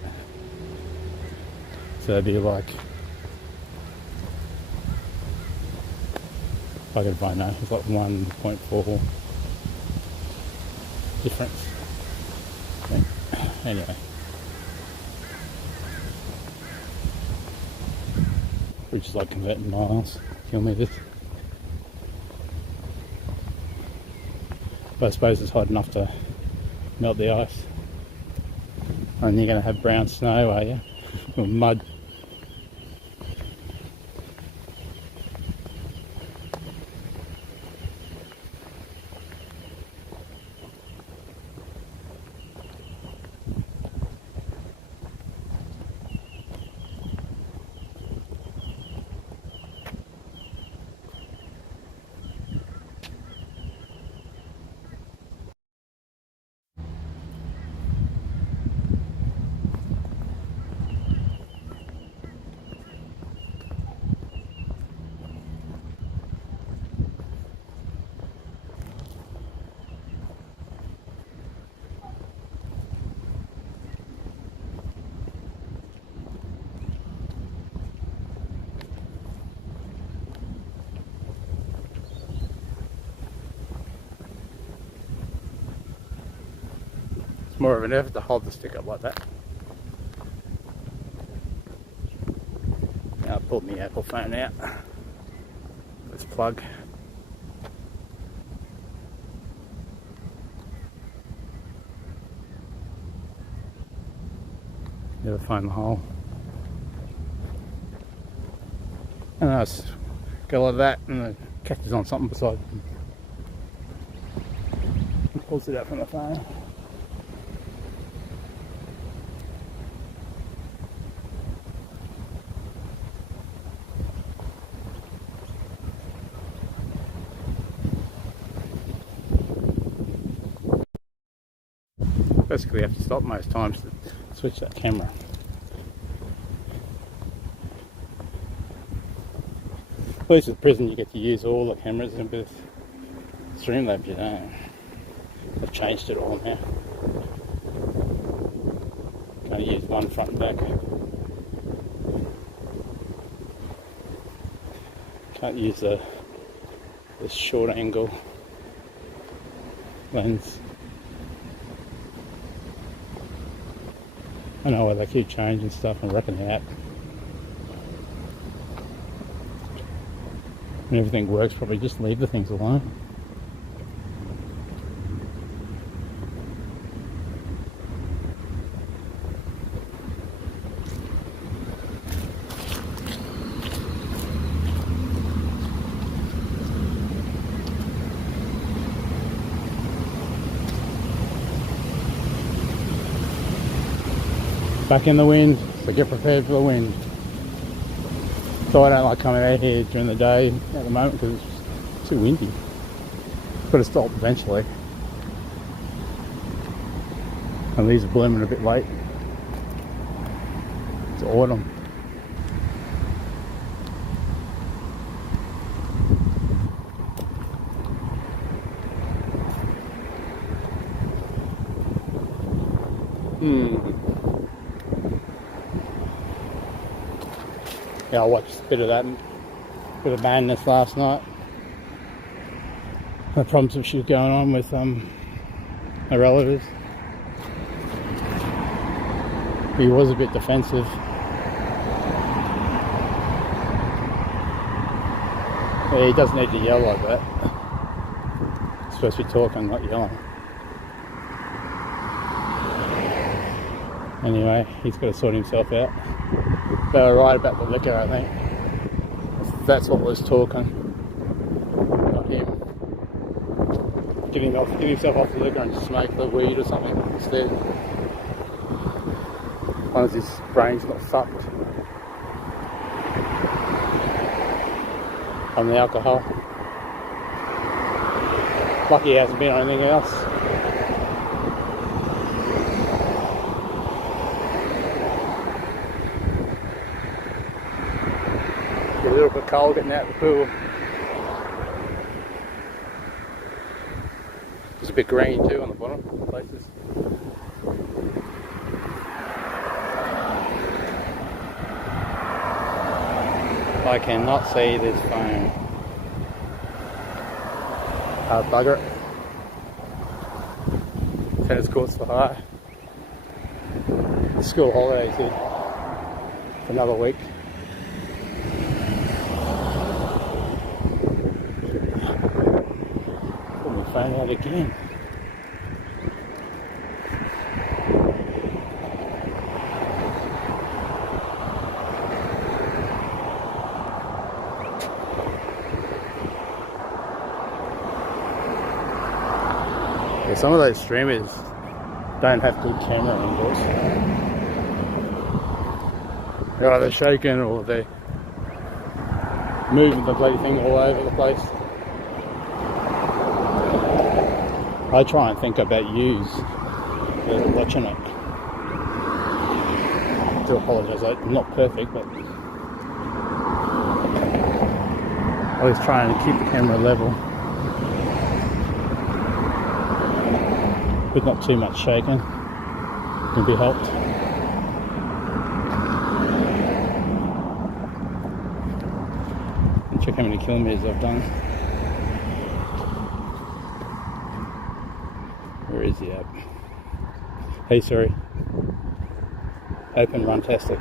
So it'd be like, I could find out, it's like 1.4 difference. Anyway, which is like converting miles, kilometres. But I suppose it's hot enough to melt the ice. And you're going to have brown snow, are you? Or mud. More of an effort to hold the stick up like that. Now I pulled my Apple phone out. Let's plug. Never find the hole. And I just go like that and the catches on something beside him. Pulls it out from the phone. Basically, have to stop most times to switch that camera. At least with prison, you get to use all the cameras, and with Streamlabs, you don't. They've changed it all now. Can only use one front and back. Can't use the short angle lens. I know why they keep changing stuff and wrecking it out. When everything works, probably just leave the things alone. Back in the wind, so get prepared for the wind. So I don't like coming out here during the day at the moment because it's too windy. Got to stop eventually. And these are blooming a bit late. It's autumn. Yeah, I watched a bit of that, bit of madness last night. The problems that she was going on with her relatives. He was a bit defensive. Yeah, he doesn't need to yell like that. He's supposed to be talking, not yelling. Anyway, he's got to sort himself out. They were right about the liquor, I think. That's what was talking. Not him. Getting himself off the liquor and smoke the weed or something instead. As long as his brain's not fucked on the alcohol. Lucky he hasn't been on anything else. Get a little bit cold getting out of the pool. It's a bit green too on the bottom places. I cannot see this phone. Bugger it. Tennis courts for hire. School holidays here for another week. Put my phone out again. Yeah, some of those streamers don't have good camera angles. They're either shaking or they're moving the bloody thing all over the place. I try and think about yous that are watching it. I do apologise, I'm not perfect, but I was trying to keep the camera level. With not too much shaking, can be helped. And check how many kilometres I've done. Where is the app? Hey Siri, open Runtastic.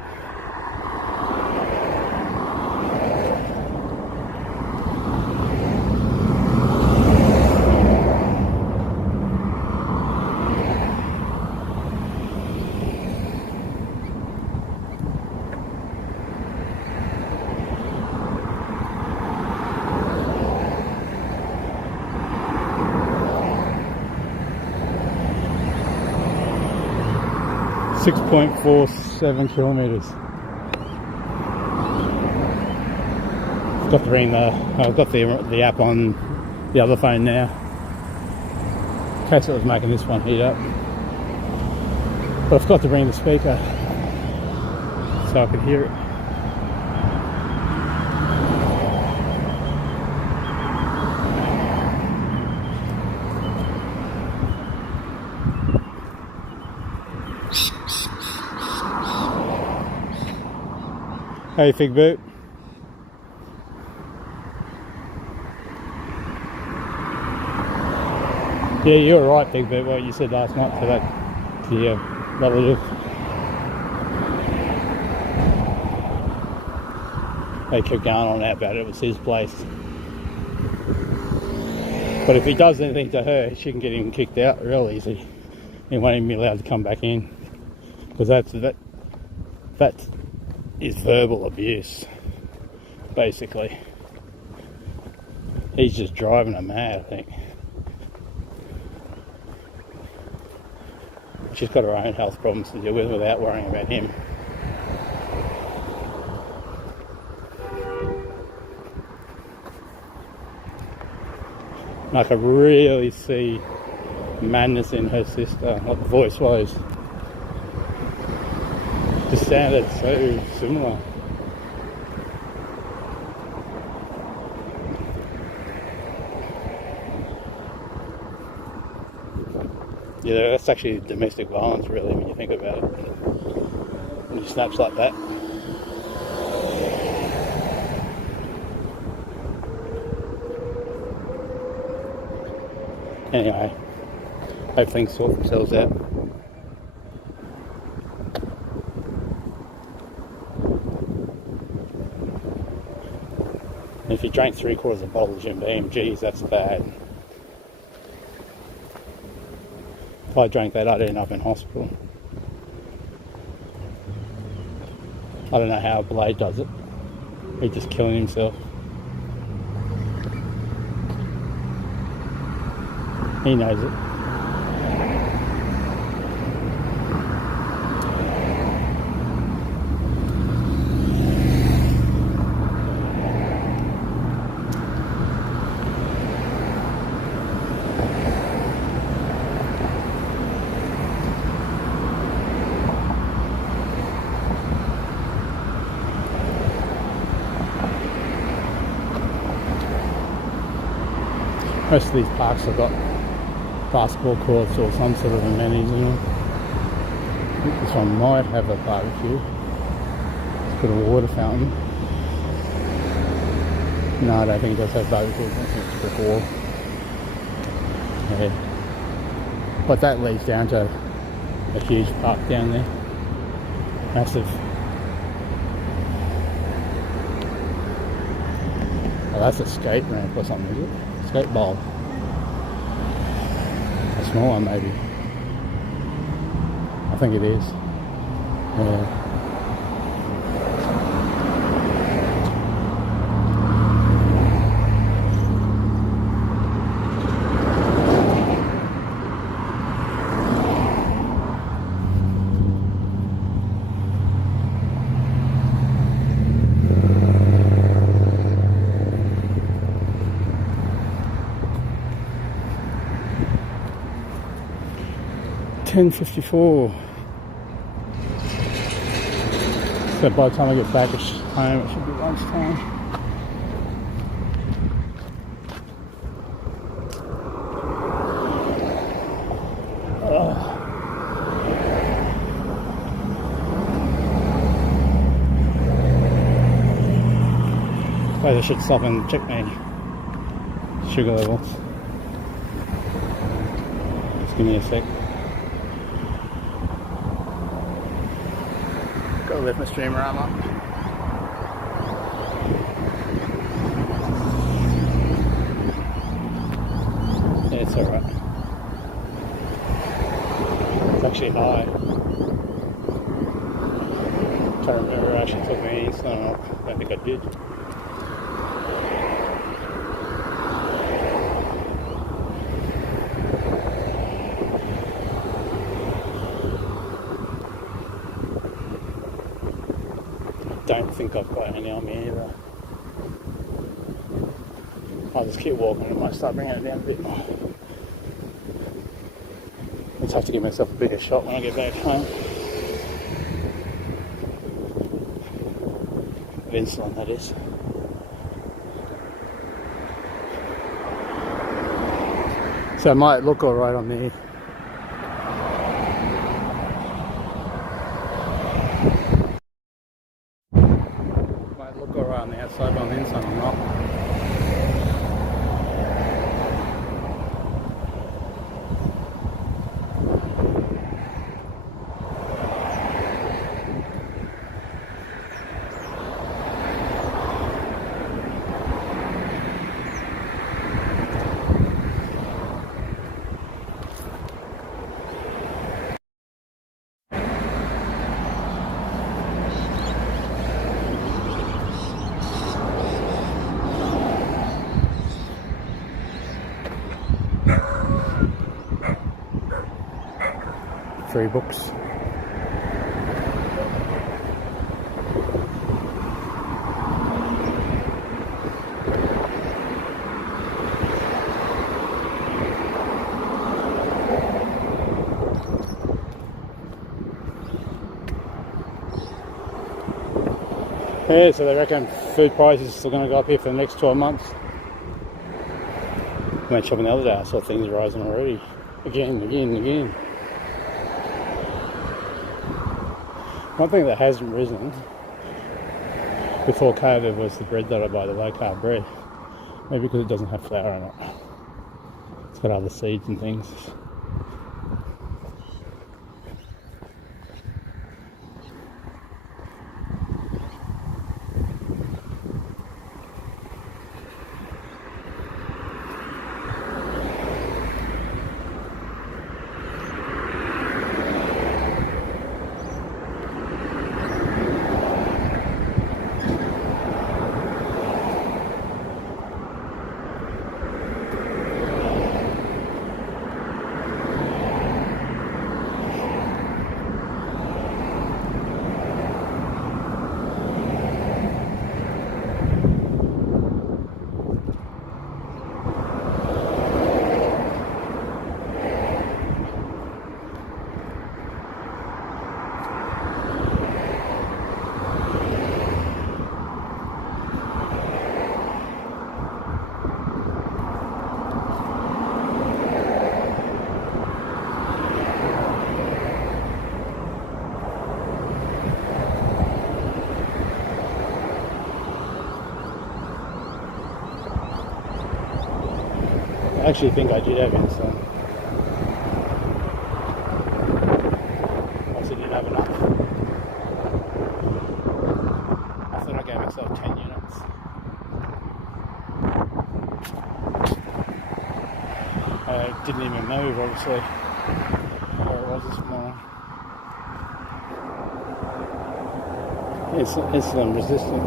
6.47 kilometres. Got to ring I've got the app on the other phone now, in case it was making this one heat up. But I forgot to bring the speaker so I could hear it. Hey, Fig Boot. Yeah, you were right, Big Boot, what you said last night to that relative. They kept going on about it was his place. But if he does anything to her, she can get him kicked out real easy. He won't even be allowed to come back in. Because that is verbal abuse, basically. He's just driving her mad, I think. She's got her own health problems to deal with without worrying about him. And I could really see madness in her sister, like voice-wise. Just sounded so similar. Yeah, that's actually domestic violence, really, when you think about it. When you snaps like that. Anyway, hope things sort themselves out. And if you drank 3/4 of a bottle of Jim Beam, geez, that's bad. If I drank that, I'd end up in hospital. I don't know how Blade does it. He's just killing himself. He knows it. Most of these parks have got basketball courts or some sort of amenities in them. I think this one might have a barbecue. It's got a water fountain. No, I don't think it does have barbecue. I think it's a brick wall. Yeah. But that leads down to a huge park down there. Massive. Oh, that's a skate ramp or something, is it? Skate bowl. A small one, maybe. I think it is. Yeah. $10.54. So by the time I get back home, it should be lunchtime. Suppose I should stop and check my sugar levels. Just give me a sec. Gotta lift my streamer arm up. Yeah, it's alright. It's actually high. I'm trying to remember if I actually took my insulin or not. I don't think I did. Don't think I've got any on me either. I'll just keep walking and I might start bringing it down a bit more. I'll just have to give myself a bigger shot when I get back home. Of insulin, that is. So it might look alright on there. Look alright on the outside, but on the inside I'm not. Free books. Yeah, so they reckon food prices are still going to go up here for the next 12 months. I went shopping the other day, I saw things rising already. Again. One thing that hasn't risen before COVID was the bread that I buy, the low carb bread. Maybe because it doesn't have flour in it. It's got other seeds and things. I actually think I did have insulin. I also didn't have enough. I thought I gave myself 10 units. I didn't even move, obviously, where it was this morning. It's insulin resistant.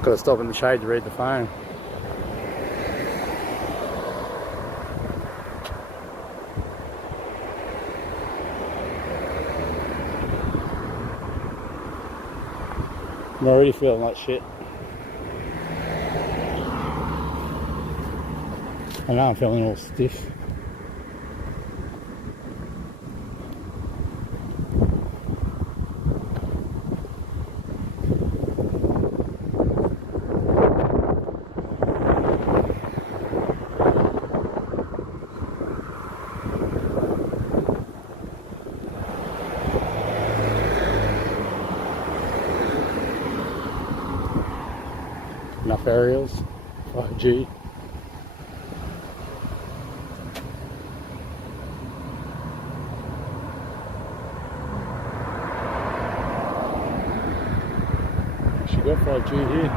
Got to stop in the shade to read the phone. I'm already feeling like shit. I know I'm feeling all stiff. Enough aerials, 5G. She got 5G here.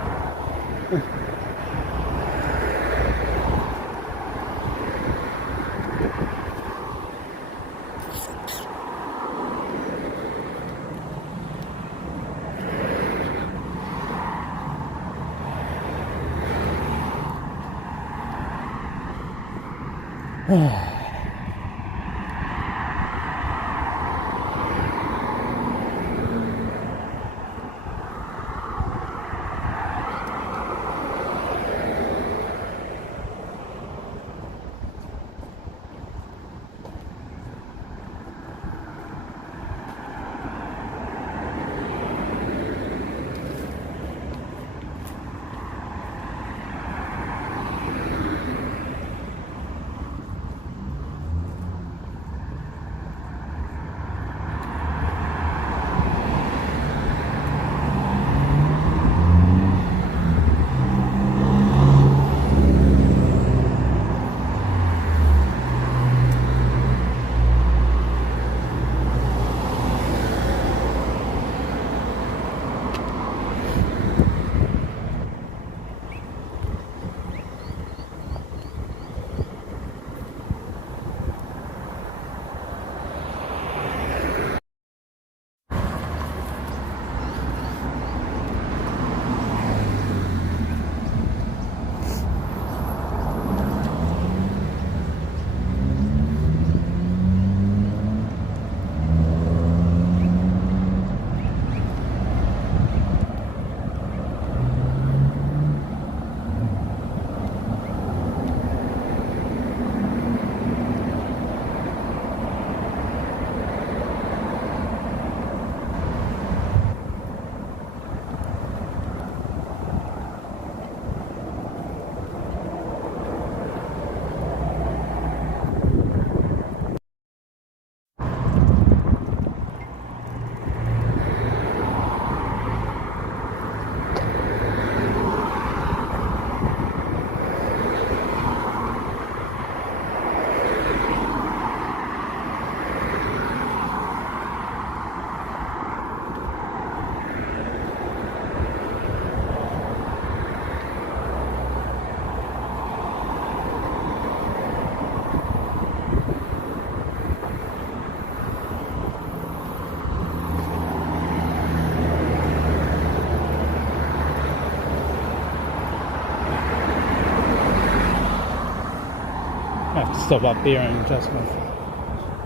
I have to stop up here and adjust my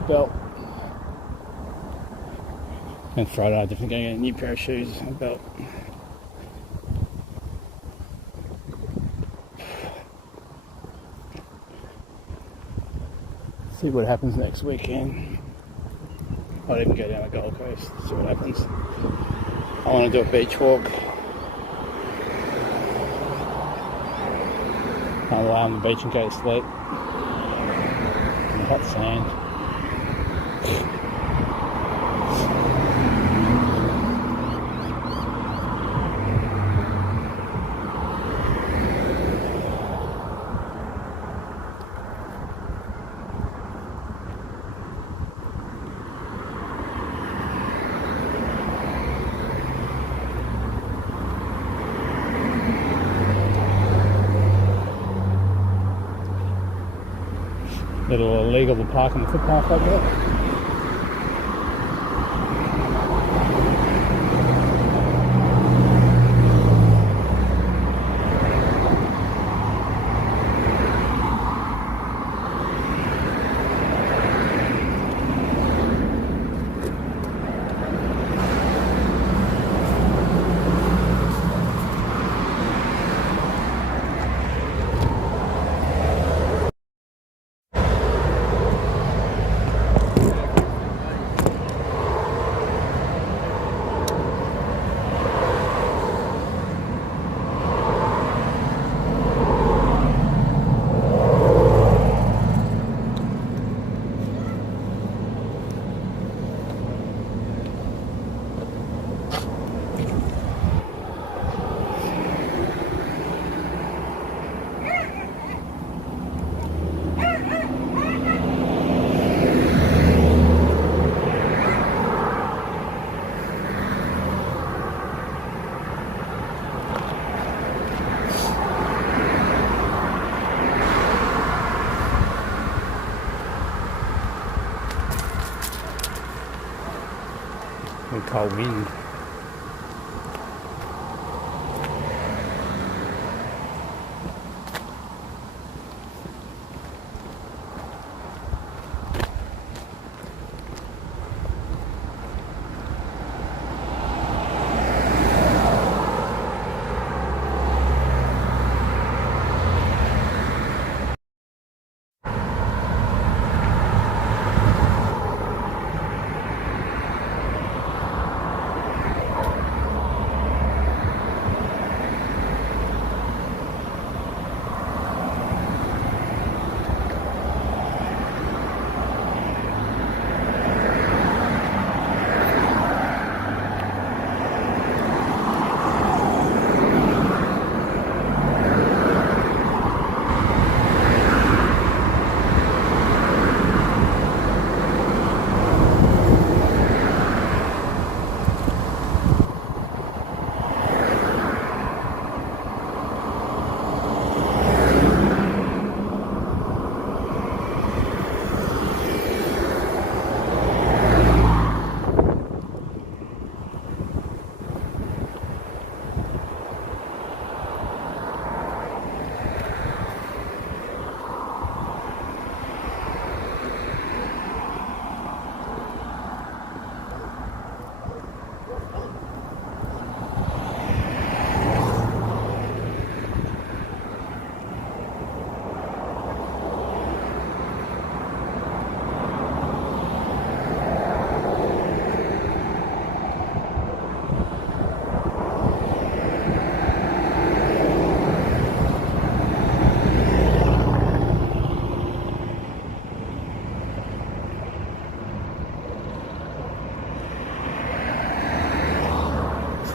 belt. And Friday I'm definitely going to get a new pair of shoes and a belt. See what happens next weekend. I'll even go down the Gold Coast, see what happens. I want to do a beach walk. I'll lie on the beach and go to sleep. And hot sand. Little illegal to park on the footpath like that. Cold wind.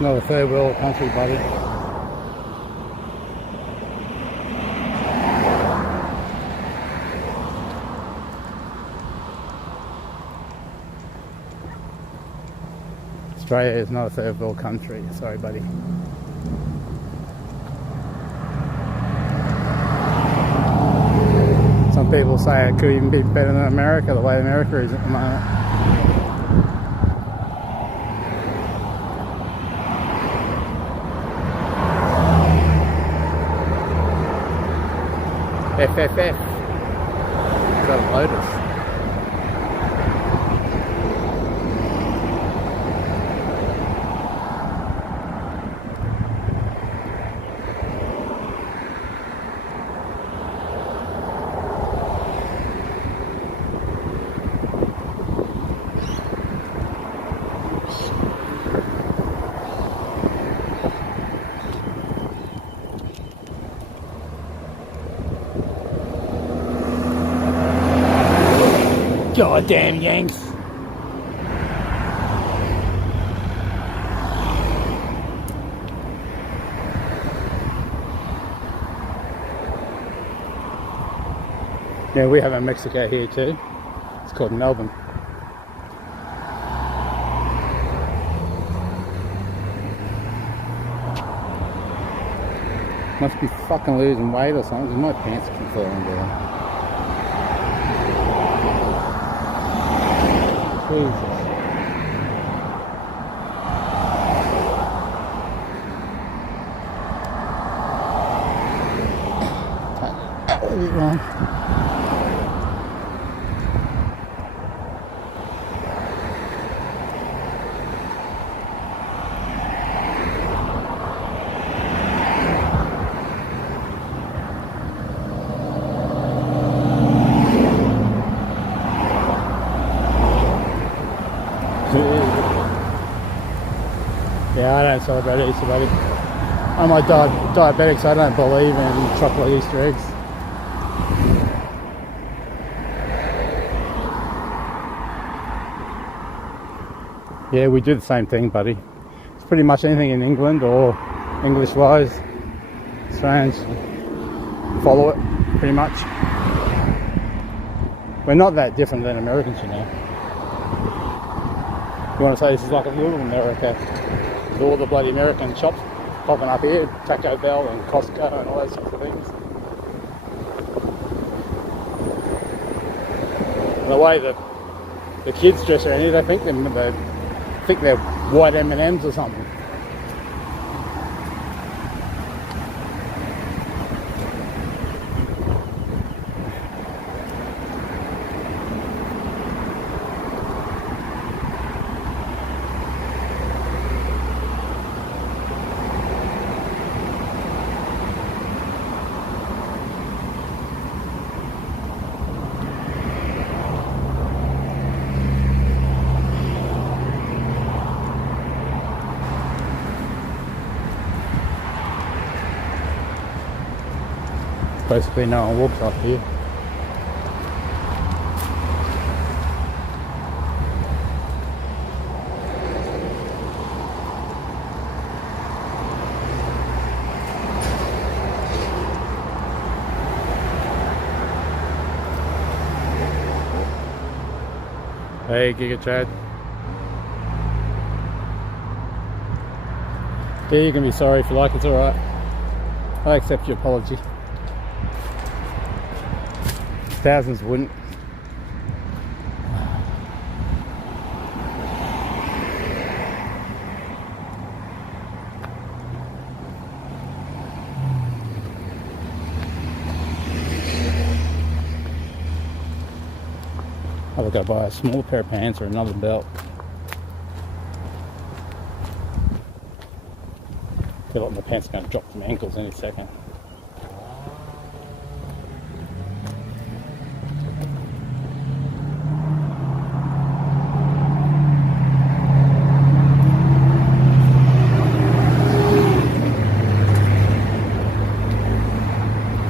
It's not a third world country, buddy. Australia is not a third world country. Sorry, buddy. Some people say it could even be better than America, the way America is at the moment. FFF. that a Lotus? Goddamn Yanks. Yeah, we have a Mexico here too. It's called Melbourne. Must be fucking losing weight or something, 'cause my pants keep falling down. Jesus. That was it wrong. Yeah, I don't celebrate Easter, buddy. I'm a diabetic, so I don't believe in chocolate Easter eggs. Yeah, we do the same thing, buddy. It's pretty much anything in England or English-wise. Australians follow it, pretty much. We're not that different than Americans, you know. You want to say this is like a little America? With all the bloody American shops popping up here, Taco Bell and Costco and all those sorts of things. And the way that the kids dress around here, they think they're white M&Ms or something. Basically no one walks up here. Hey, Giga Chad. Yeah, you can be sorry if you like, it's alright. I accept your apology. Thousands wouldn't. I've got to buy a small pair of pants or another belt. I feel like my pants are going to drop to my ankles any second.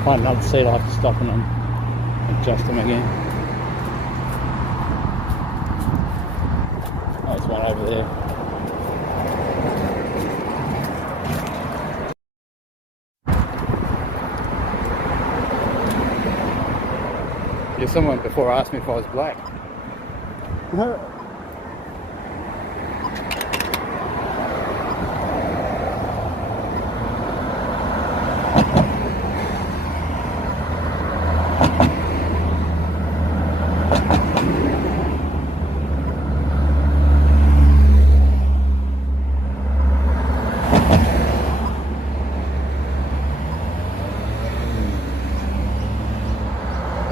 Find another seat, I'll have to stop and adjust them again. Oh, there's one over there. Yeah, someone before asked me if I was black.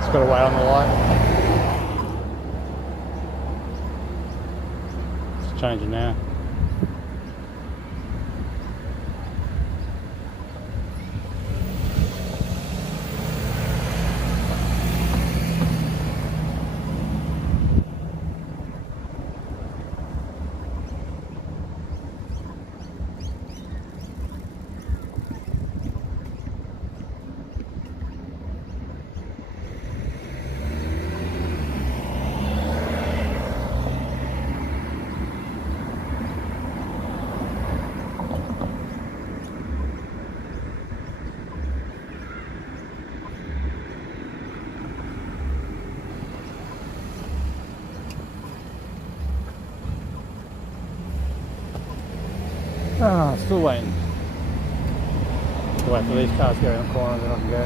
Just got to wait on the light. It's changing now. Ah, still waiting. Wait for these cars to go around the corner, then I can go.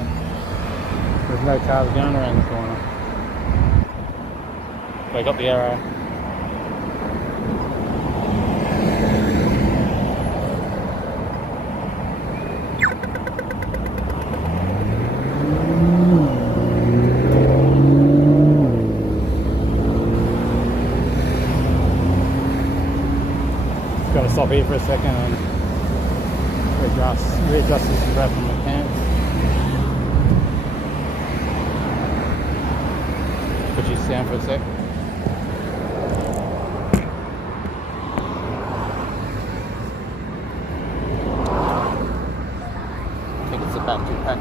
There's no cars going around the corner. Wake up the arrow. Got to stop here for a second and readjust this strap from the pants. Put you down for a sec. I think it's about 2 pack.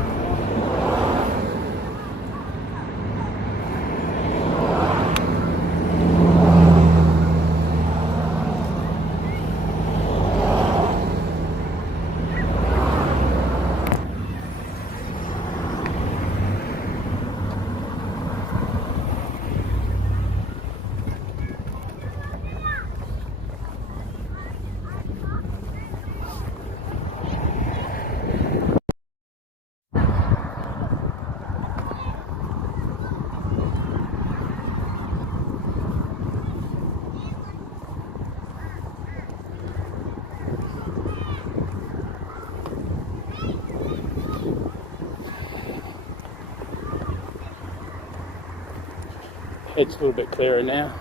It's a little bit clearer now.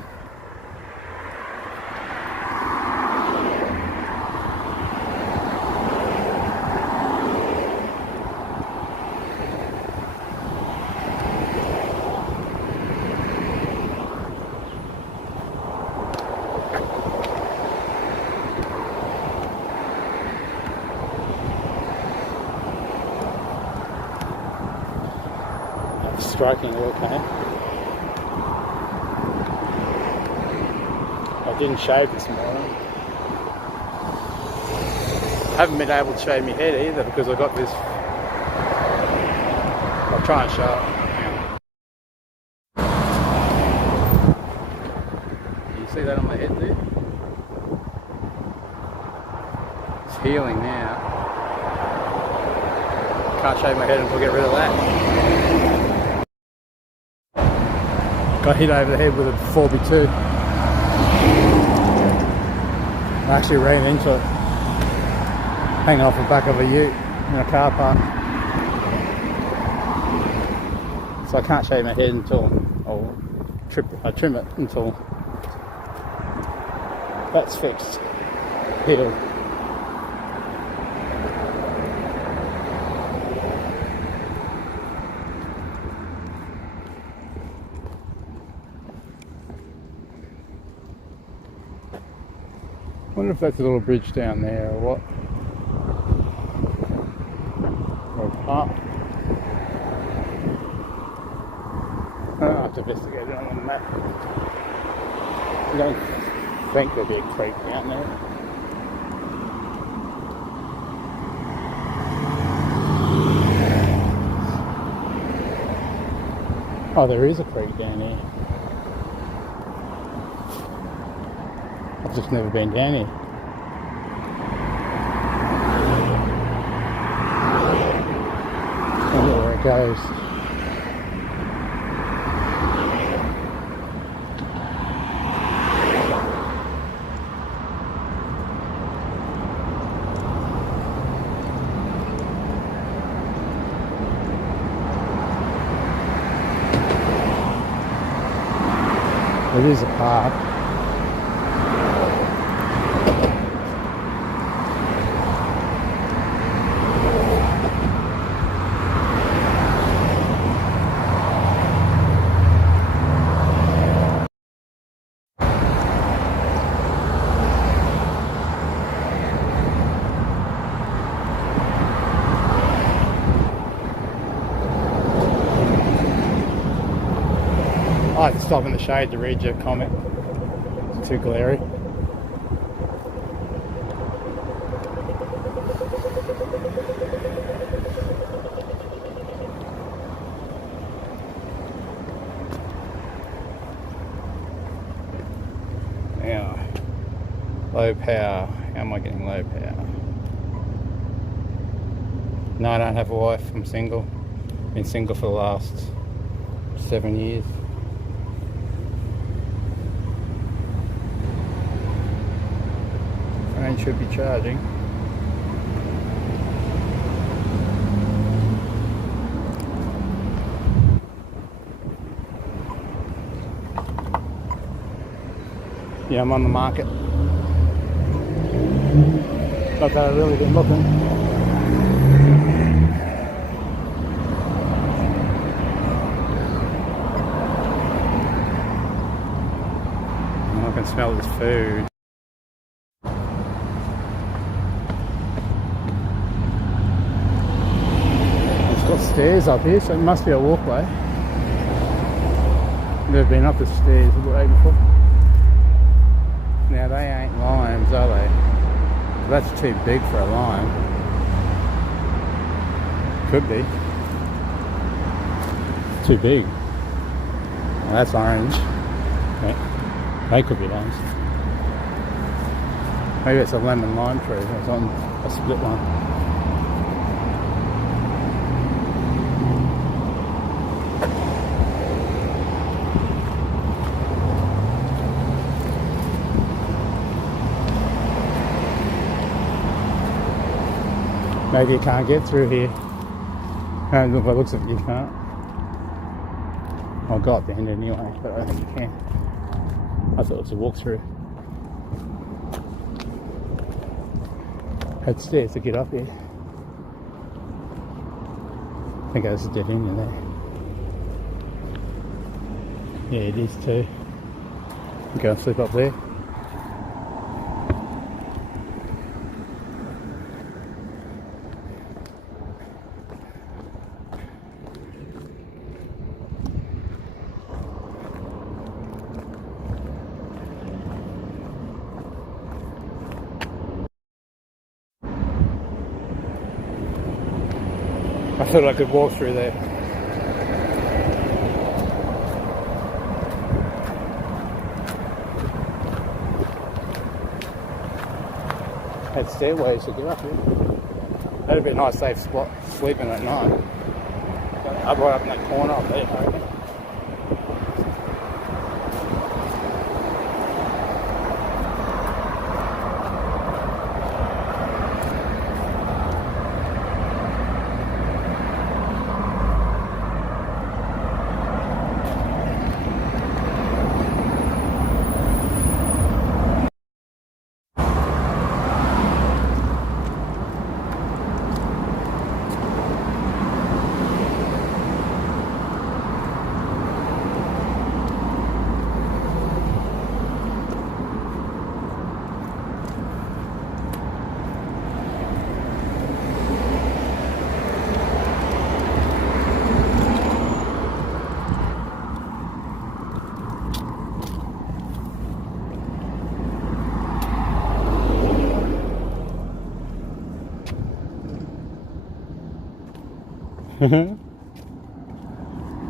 That's striking look, eh? I didn't shave this morning. I haven't been able to shave my head either because I got this. I'll try and show it. You see that on my head there? It's healing now. Can't shave my head until I get rid of that. Got hit over the head with a 4x2. I actually ran into it, hanging off the back of a ute in a car park. So I can't shave my head until I trim it until that's fixed, healed. I wonder if that's a little bridge down there or what. Or a park. I'll have to investigate it on the map. I don't think there'll be a creek down there. Oh, there is a creek down here. I've just never been down here. I don't know where it goes. It is a park. I have to stop in the shade to read your comment. It's too glary. Now, low power. How am I getting low power? No, I don't have a wife. I'm single. Been single for the last 7 years. Phone should be charging. Yeah, I'm on the market. Not that I've really been looking. I can smell this food. It's got stairs up here, so it must be a walkway. Never been up the stairs the way before. Now they ain't limes, are they? That's too big for a lime. Could be. Too big. Well, that's orange. Okay. They could be limes. Maybe it's a lemon lime tree or something. A split one. Maybe you can't get through here. And look, by the looks of it, you can't. I'll go up the end anyway, but I don't think you can. I thought it was a walk-through. Had stairs to get up here. I think there's a dead end in there. Yeah, it is too. Go and sleep up there. I thought I could walk through there. Had stairways to get up here. That'd be a nice safe spot sleeping at night. I'd right up in that corner up there, I reckon.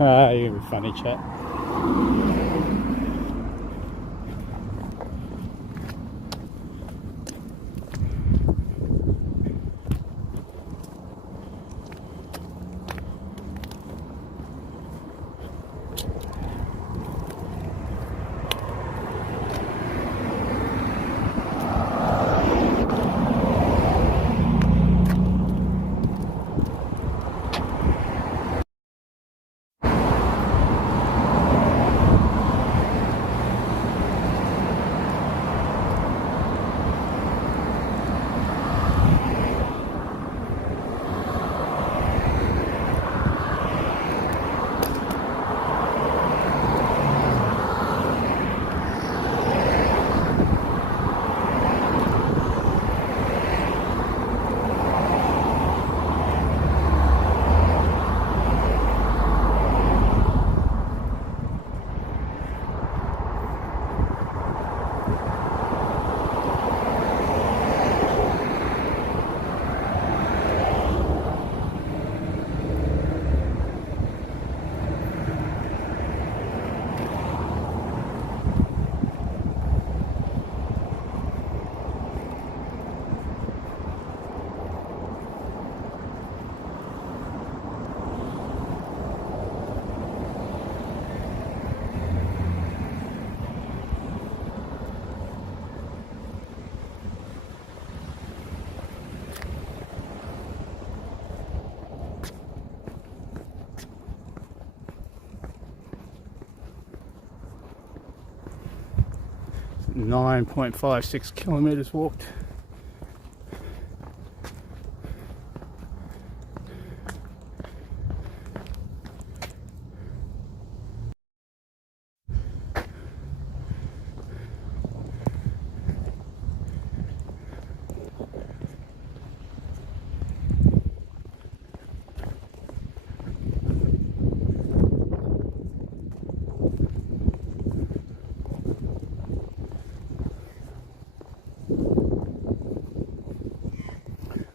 Ah, you're gonna be funny, chat. 9.56 kilometers walked.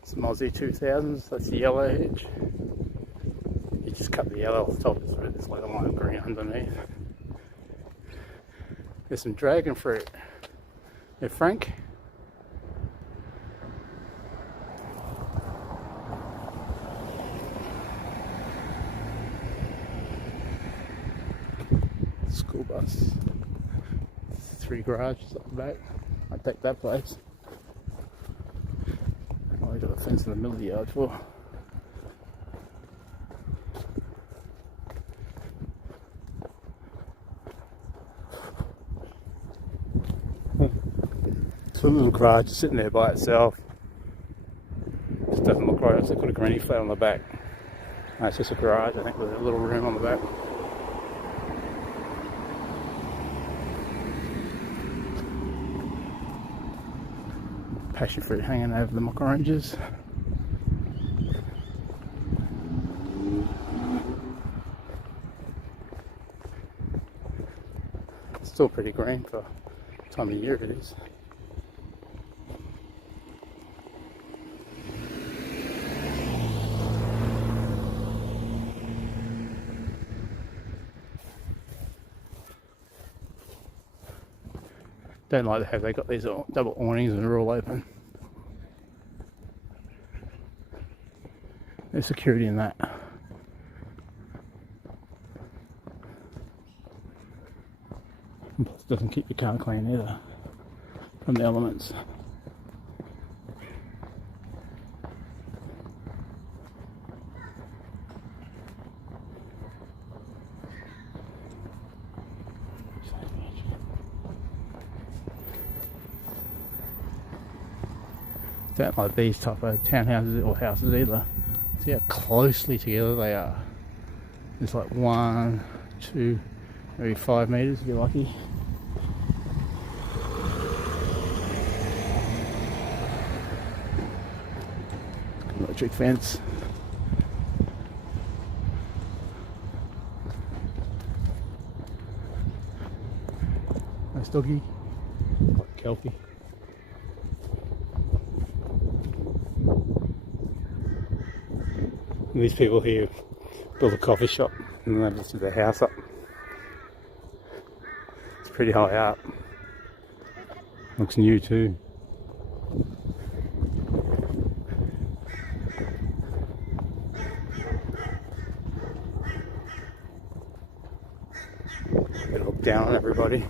Some Aussie 2000s, that's the yellow edge. You just cut the yellow off the top, it's like a line of green underneath. There's some dragon fruit. Hey Frank? School bus. 3 garages up the back. I'd take that place. Oh, I got a fence in the middle of the yard for. So a little garage just sitting there by itself. Just doesn't look right. It's got a granny flat on the back. No, it's just a garage, I think, with a little room on the back. Passion fruit hanging over the mock oranges. It's still pretty green for the time of year it is. Don't like how they got these double awnings and they're all open. There's security in that. And plus it doesn't keep your car clean either from the elements. Don't like these type of townhouses or houses either. See how closely together they are. It's like 1, 2, maybe 5 meters if you're lucky. Electric fence. Nice doggy. Like Kelpie. And these people here built a coffee shop and then they lifted their house up. It's pretty high up. Looks new too. Better look down on everybody.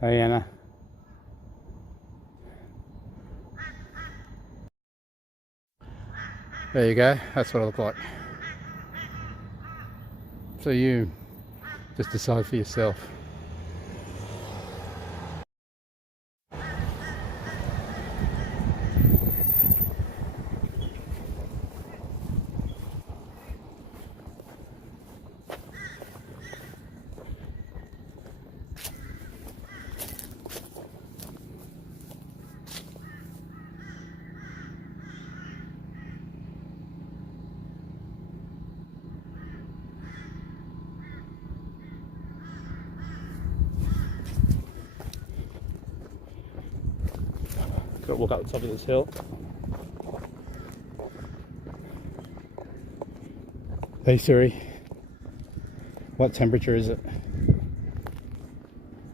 Hey Anna. There you go, that's what I look like. So you just decide for yourself. Got to walk up the top of this hill. Hey Siri, what temperature is it?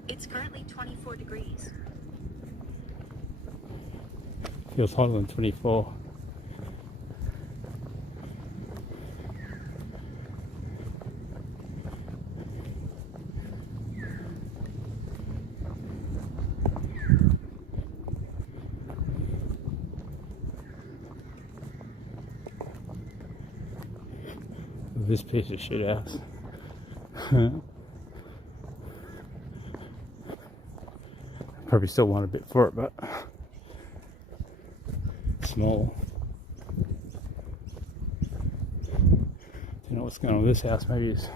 It's currently 24 degrees. Feels hotter than 24. this piece of shit house. Probably still want a bit for it, but small. Don't know what's going on with this house. Maybe it's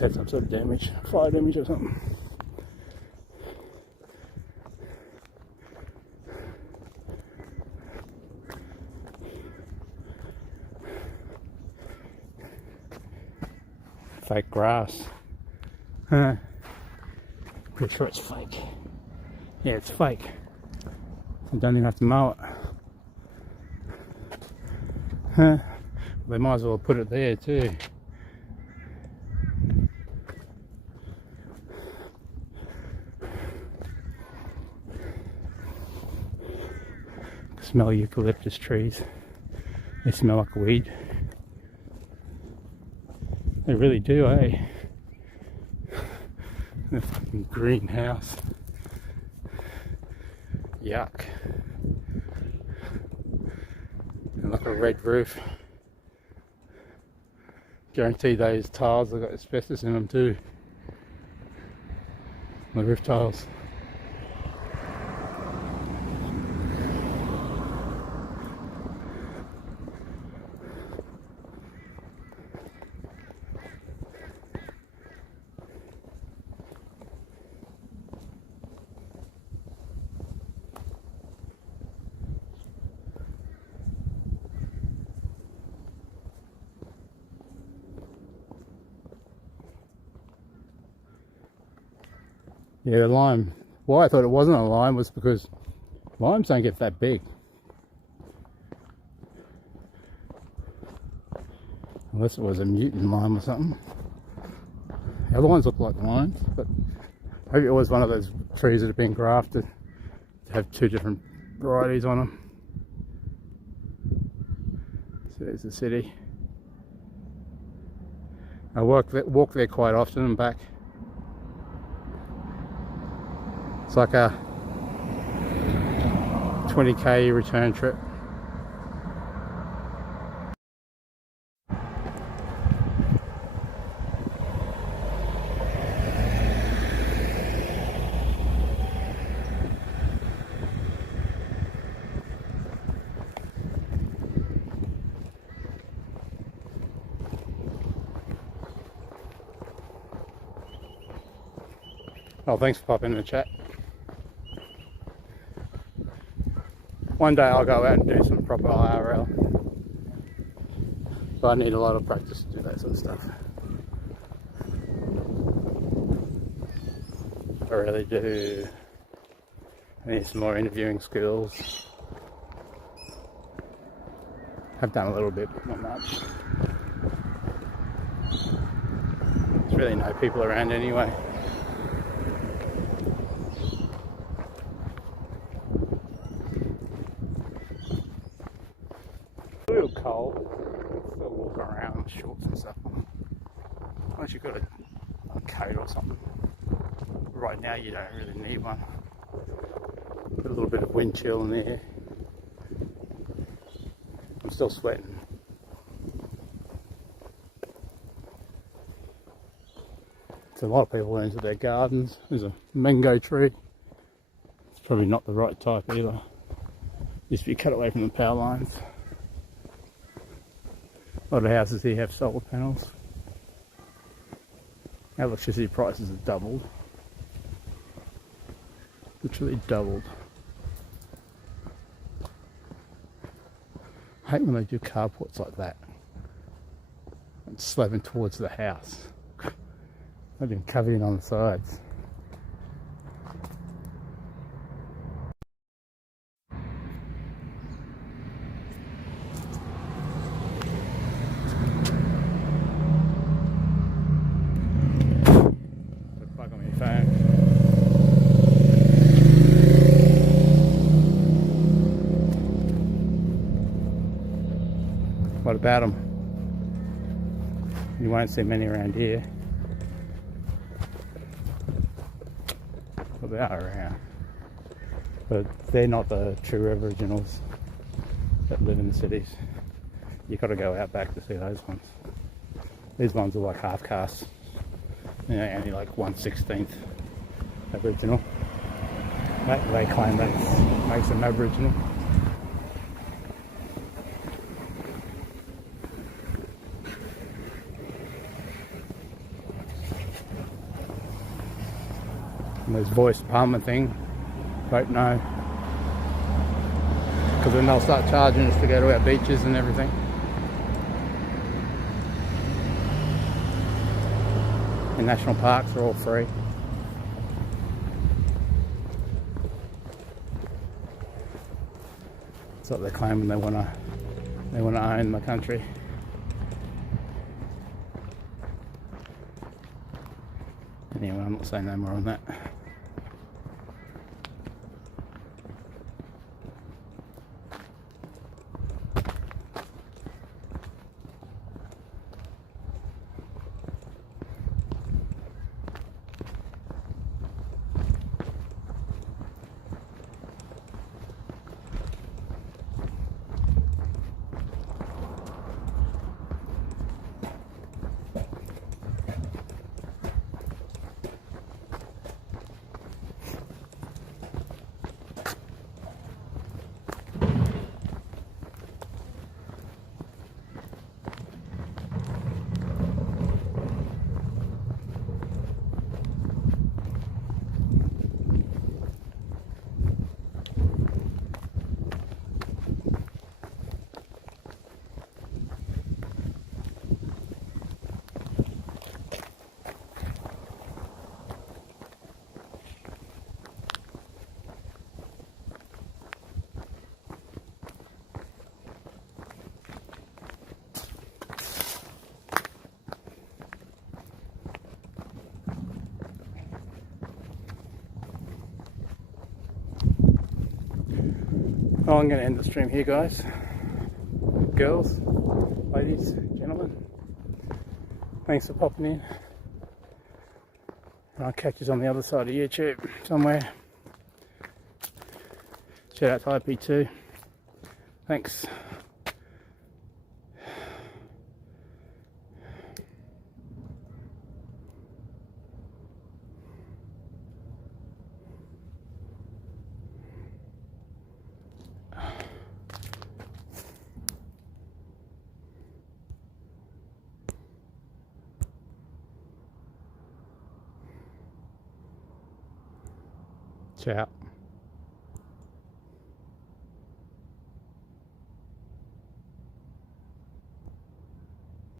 had some sort of damage, fire damage or something. Fake grass. Pretty sure it's fake. Yeah, it's fake. I don't even have to mow it. They might as well put it there too. Smell eucalyptus trees. They smell like weed. They really do, eh? The fucking greenhouse. Yuck. And look at a red roof. Guarantee those tiles have got asbestos in them too. The roof tiles. Yeah, lime. Why I thought it wasn't a lime was because limes don't get that big. Unless it was a mutant lime or something. The other ones look like limes, but maybe it was one of those trees that have been grafted to have two different varieties on them. So there's the city. I walk there quite often and back. It's like a 20k return trip. Oh, thanks for popping in the chat. One day I'll go out and do some proper IRL. But I need a lot of practice to do that sort of stuff. I really do. I need some more interviewing skills. I've done a little bit, but not much. There's really no people around anyway. A little cold, but still walk around with shorts and stuff on. Unless you've got a coat or something. Right now you don't really need one. Put a little bit of wind chill in there. I'm still sweating. There's a lot of people into their gardens. There's a mango tree. It's probably not the right type either. Used to be cut away from the power lines. A lot of houses here have solar panels. Electricity prices have doubled. Literally doubled. I hate when they do carports like that. And slamming towards the house. Not even covered in on the sides. What about them? You won't see many around here. Well, they are around. But they're not the true Aboriginals that live in the cities. You've got to go out back to see those ones. These ones are like half casts, you know, only like 1/16 Aboriginal. They claim that makes them Aboriginal. And this voice parliament thing, vote no. Because then they'll start charging us to go to our beaches and everything. The national parks are all free. That's what they're claiming. They want to own the country. Anyway, I'm not saying no more on that. Oh, I'm going to end the stream here, guys. Girls, ladies, gentlemen, thanks for popping in. And I'll catch you on the other side of YouTube somewhere. Shout out to IP2. Thanks. Ciao.